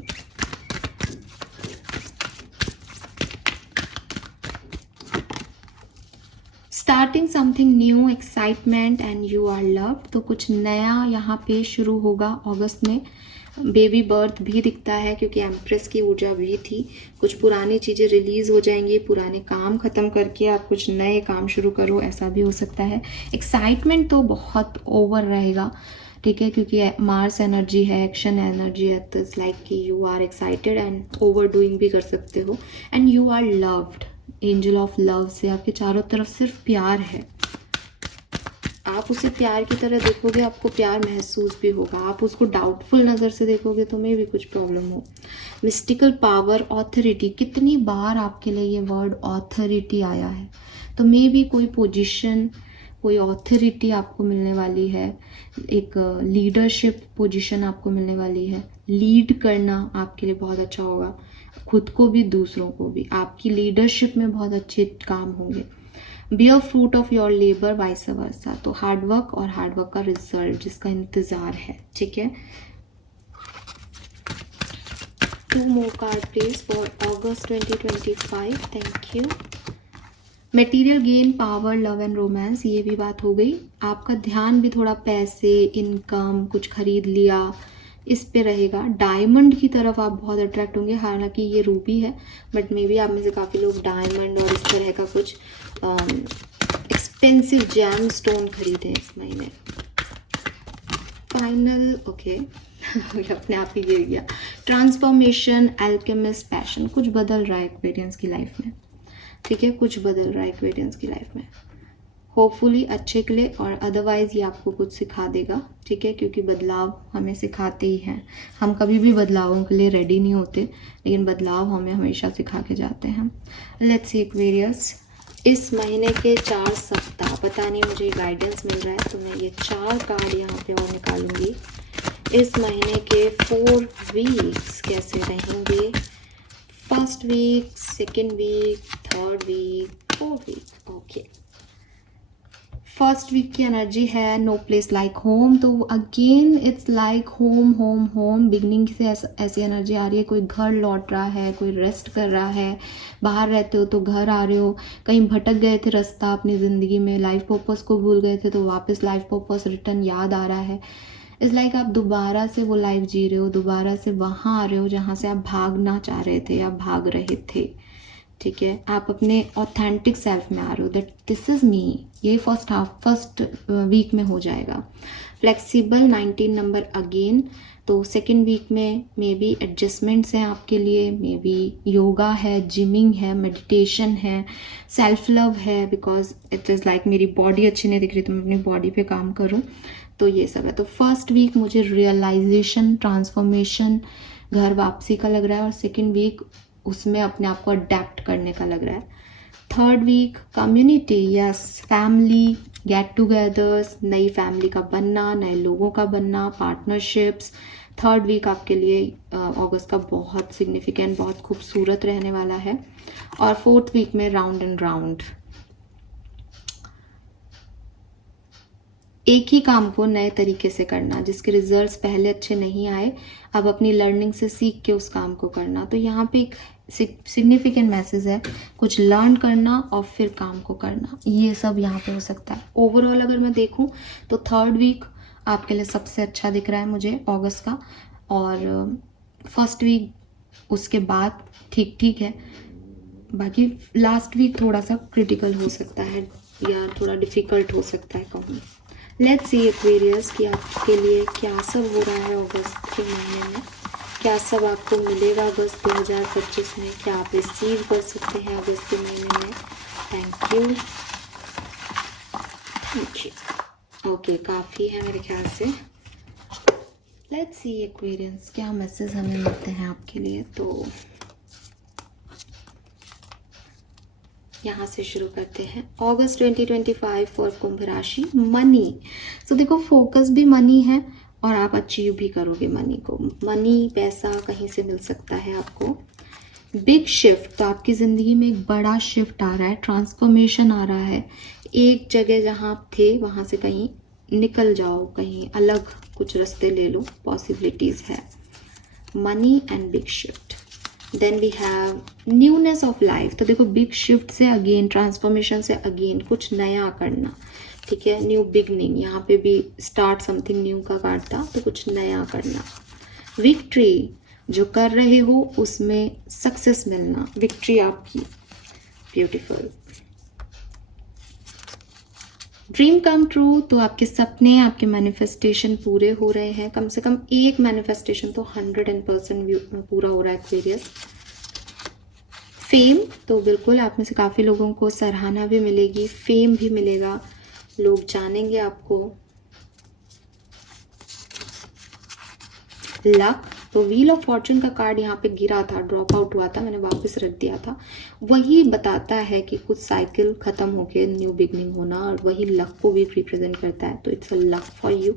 Starting something new, excitement and you are loved. तो कुछ नया यहाँ पे शुरू होगा अगस्त में। बेबी बर्थ भी दिखता है क्योंकि एम्प्रेस की ऊर्जा भी थी। कुछ पुरानी चीज़ें रिलीज हो जाएंगी, पुराने काम खत्म करके आप कुछ नए काम शुरू करो, ऐसा भी हो सकता है। एक्साइटमेंट तो बहुत ओवर रहेगा, ठीक है, क्योंकि मार्स एनर्जी है, एक्शन एनर्जी है। तो इट्स लाइक कि you are excited and over doing भी कर सकते हो। And you are loved. Angel of love से आपके चारों तरफ सिर्फ प्यार है। आप उसे प्यार की तरह देखोगे, आपको प्यार महसूस भी होगा। आप उसको डाउटफुल नज़र से देखोगे तो मे भी कुछ प्रॉब्लम हो। Mystical power, authority. कितनी बार आपके लिए ये वर्ड ऑथोरिटी आया है। तो मे भी कोई पोजीशन, कोई ऑथोरिटी आपको मिलने वाली है। एक लीडरशिप पोजीशन आपको मिलने वाली है। लीड करना आपके लिए बहुत अच्छा होगा, खुद को भी दूसरों को भी। आपकी लीडरशिप में बहुत अच्छे काम होंगे। Bear fruit of your labour, vice versa. तो हार्डवर्क और हार्डवर्क का रिजल्ट जिसका इंतजार है, ठीक है। 2 more card please for August 2025। Thank you. Material gain, power, love and romance, ये भी बात हो गई। आपका ध्यान भी थोड़ा पैसे, इनकम, कुछ खरीद लिया, इस पे रहेगा। डायमंड की तरफ आप बहुत अट्रैक्ट होंगे। हालांकि ये रूबी है, बट मे बी आप में से काफ़ी लोग डायमंड और इस तरह का कुछ एक्सपेंसिव जैम स्टोन खरीदे इस महीने। फाइनल, ओके अपने आप ही गिर गया। Transformation, alchemist, passion. कुछ बदल रहा है एक्वेरियंस की लाइफ में, ठीक है, कुछ बदल रहा है एक्वेरियंस की लाइफ में। होपफुली अच्छे के लिए, और अदरवाइज ये आपको कुछ सिखा देगा, ठीक है, क्योंकि बदलाव हमें सिखाते ही हैं। हम कभी भी बदलावों के लिए रेडी नहीं होते, लेकिन बदलाव हमें हमेशा सिखा के जाते हैं। लेट्स सी एक्वेरियस, इस महीने के 4 सप्ताह, पता नहीं मुझे गाइडेंस मिल रहा है तो मैं ये 4 कार्ड यहाँ पे और निकालूंगी। इस महीने के 4 वीक्स कैसे रहेंगे। First week, second week, third week, 4 week. Okay, first week की एनर्जी है नो प्लेस लाइक होम। तो again it's like home home home. Beginning से ऐसी एनर्जी आ रही है, कोई घर लौट रहा है, कोई रेस्ट कर रहा है। बाहर रहते हो तो घर आ रहे हो, कहीं भटक गए थे रास्ता अपनी ज़िंदगी में, लाइफ पर्पस को भूल गए थे तो वापस लाइफ पर्पस रिटर्न याद आ रहा है। इज़ लाइक आप दोबारा से वो लाइफ जी रहे हो, दोबारा से वहाँ आ रहे हो जहाँ से आप भागना चाह रहे थे या भाग रहे थे। ठीक है, आप अपने ऑथेंटिक सेल्फ में आ रहे हो, दैट दिस इज़ मी। ये फर्स्ट वीक में हो जाएगा। फ्लेक्सिबल 19 नंबर अगेन, तो सेकेंड वीक में मे बी एडजस्टमेंट्स हैं आपके लिए, मे बी योगा है, जिमिंग है, मेडिटेशन है, सेल्फ लव है, बिकॉज इट इज़ लाइक मेरी बॉडी अच्छी नहीं दिख रही तो मैं अपनी बॉडी पे काम करूँ, तो ये सब है। तो फर्स्ट वीक मुझे रियलाइजेशन, ट्रांसफॉर्मेशन, घर वापसी का लग रहा है, और सेकेंड वीक उसमें अपने आप को अडेप्ट करने का लग रहा है। Third week community, yes, family, get togethers, नई फैमिली का बनना, नए लोगों का बनना, पार्टनरशिप्स। थर्ड वीक आपके लिए अगस्त का बहुत सिग्निफिकेंट, बहुत खूबसूरत रहने वाला है। और फोर्थ वीक में राउंड एंड राउंड, एक ही काम को नए तरीके से करना, जिसके रिजल्ट्स पहले अच्छे नहीं आए, अब अपनी लर्निंग से सीख के उस काम को करना। तो यहाँ पे एक सिग्निफिकेंट मैसेज है, कुछ लर्न करना और फिर काम को करना, ये सब यहाँ पे हो सकता है। ओवरऑल अगर मैं देखूँ तो थर्ड वीक आपके लिए सबसे अच्छा दिख रहा है मुझे अगस्त का, और फर्स्ट वीक उसके बाद ठीक ठीक है, बाकी लास्ट वीक थोड़ा सा क्रिटिकल हो सकता है या थोड़ा डिफिकल्ट हो सकता है कहूँ। लेट्स सी एक्वेरियस कि आपके लिए क्या सब हो रहा है अगस्त के महीने में, क्या सब आपको मिलेगा अगस्त 2025 में, क्या आप रिसीव कर सकते हैं अगस्त के महीने में। Thank you. ओके, काफ़ी है मेरे ख्याल से। लेट्स सी एक्वेरियंस क्या मैसेज हमें मिलते हैं आपके लिए। तो यहाँ से शुरू करते हैं। अगस्त 2025 फॉर कुंभ राशि, मनी। तो देखो, फोकस भी मनी है और आप अचीव भी करोगे मनी को। मनी, पैसा कहीं से मिल सकता है आपको। बिग शिफ्ट, तो आपकी ज़िंदगी में एक बड़ा शिफ्ट आ रहा है, ट्रांसफॉर्मेशन आ रहा है। एक जगह जहाँ आप थे वहाँ से कहीं निकल जाओ, कहीं अलग कुछ रास्ते ले लो, पॉसिबिलिटीज़ है। Money and big shift. Then we have newness of life. तो देखो, बिग शिफ्ट से अगेन, ट्रांसफॉर्मेशन से अगेन कुछ नया करना, ठीक है, न्यू बिगनिंग, यहाँ पे भी स्टार्ट समथिंग न्यू का कार्ड था, तो कुछ नया करना। विक्ट्री, जो कर रहे हो उसमें सक्सेस मिलना, विक्ट्री आपकी, ब्यूटीफुल। ड्रीम कम ट्रू, तो आपके सपने, आपके मैनिफेस्टेशन पूरे हो रहे हैं। कम से कम एक मैनिफेस्टेशन तो 100% पूरा हो रहा है एक्वेरियस। फेम, तो बिल्कुल आप में से काफ़ी लोगों को सराहना भी मिलेगी, फेम भी मिलेगा, लोग जानेंगे आपको। लक, तो व्हील ऑफ फॉर्चून का कार्ड यहाँ पे गिरा था, ड्रॉप आउट हुआ था, मैंने वापस रख दिया था। वही बताता है कि कुछ साइकिल खत्म होके न्यू बिगनिंग होना, और वही लक को भी रिप्रेजेंट करता है, तो it's a luck for you.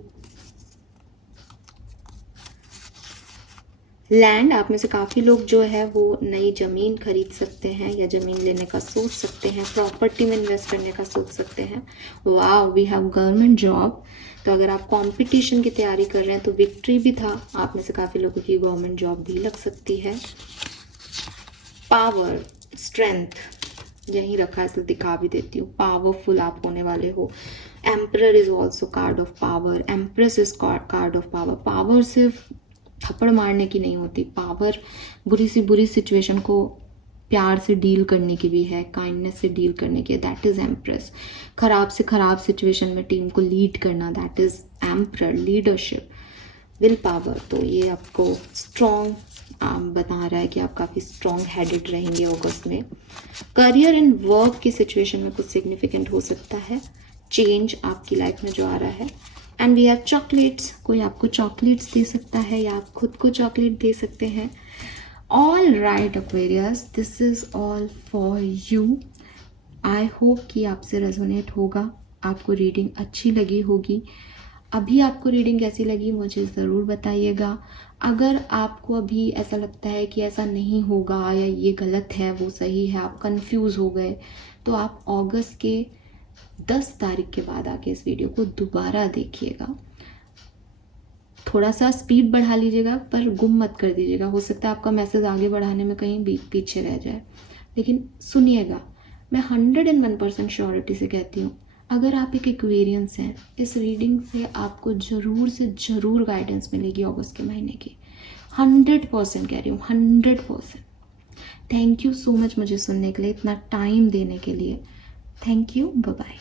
Land, आप में से काफ़ी लोग जो है वो नई ज़मीन खरीद सकते हैं या ज़मीन लेने का सोच सकते हैं, प्रॉपर्टी में इन्वेस्ट करने का सोच सकते हैं। वाह, वी हैव गवर्नमेंट जॉब, तो अगर आप कंपटीशन की तैयारी कर रहे हैं तो विक्ट्री भी था, आप में से काफ़ी लोगों की गवर्नमेंट जॉब भी लग सकती है। पावर, स्ट्रेंथ, यहीं रखा है इसलिए दिखा भी देती हूँ, पावरफुल आप होने वाले हो। Emperor is also card of power, empress is called of power. Power सिर्फ थप्पड़ मारने की नहीं होती, पावर बुरी सी बुरी सिचुएशन को प्यार से डील करने की भी है, काइंडनेस से डील करने की है, दैट इज एम्प्रेस। खराब से खराब सिचुएशन में टीम को लीड करना, that is emperor, leadership. Will power, तो ये आपको स्ट्रॉन्ग बता रहा है कि आप काफ़ी स्ट्रॉन्ग हेडेड रहेंगे अगस्त में। करियर एंड वर्क की सिचुएशन में कुछ सिग्निफिकेंट हो सकता है, चेंज आपकी लाइफ में जो आ रहा है। एंड वी हैव चॉकलेट्स, कोई आपको चॉकलेट्स दे सकता है या आप खुद को चॉकलेट दे सकते हैं। All right Aquarius, this is all for you. I hope कि आपसे रेजोनेट होगा, आपको रीडिंग अच्छी लगी होगी। अभी आपको रीडिंग कैसी लगी मुझे ज़रूर बताइएगा। अगर आपको अभी ऐसा लगता है कि ऐसा नहीं होगा या ये गलत है वो सही है, आप कंफ्यूज हो गए, तो आप अगस्त के 10 तारीख के बाद आके इस वीडियो को दोबारा देखिएगा। थोड़ा सा स्पीड बढ़ा लीजिएगा पर गुम मत कर दीजिएगा, हो सकता है आपका मैसेज आगे बढ़ाने में कहीं पीछे रह जाए, लेकिन सुनिएगा। मैं 101% श्योरिटी से कहती हूँ, अगर आप एक एक्वेरियंस हैं, इस रीडिंग से आपको ज़रूर से ज़रूर गाइडेंस मिलेगी अगस्त के महीने की। 100% कह रही हूँ, 100%। थैंक यू सो मच मुझे सुनने के लिए, इतना टाइम देने के लिए। Thank you, bye bye.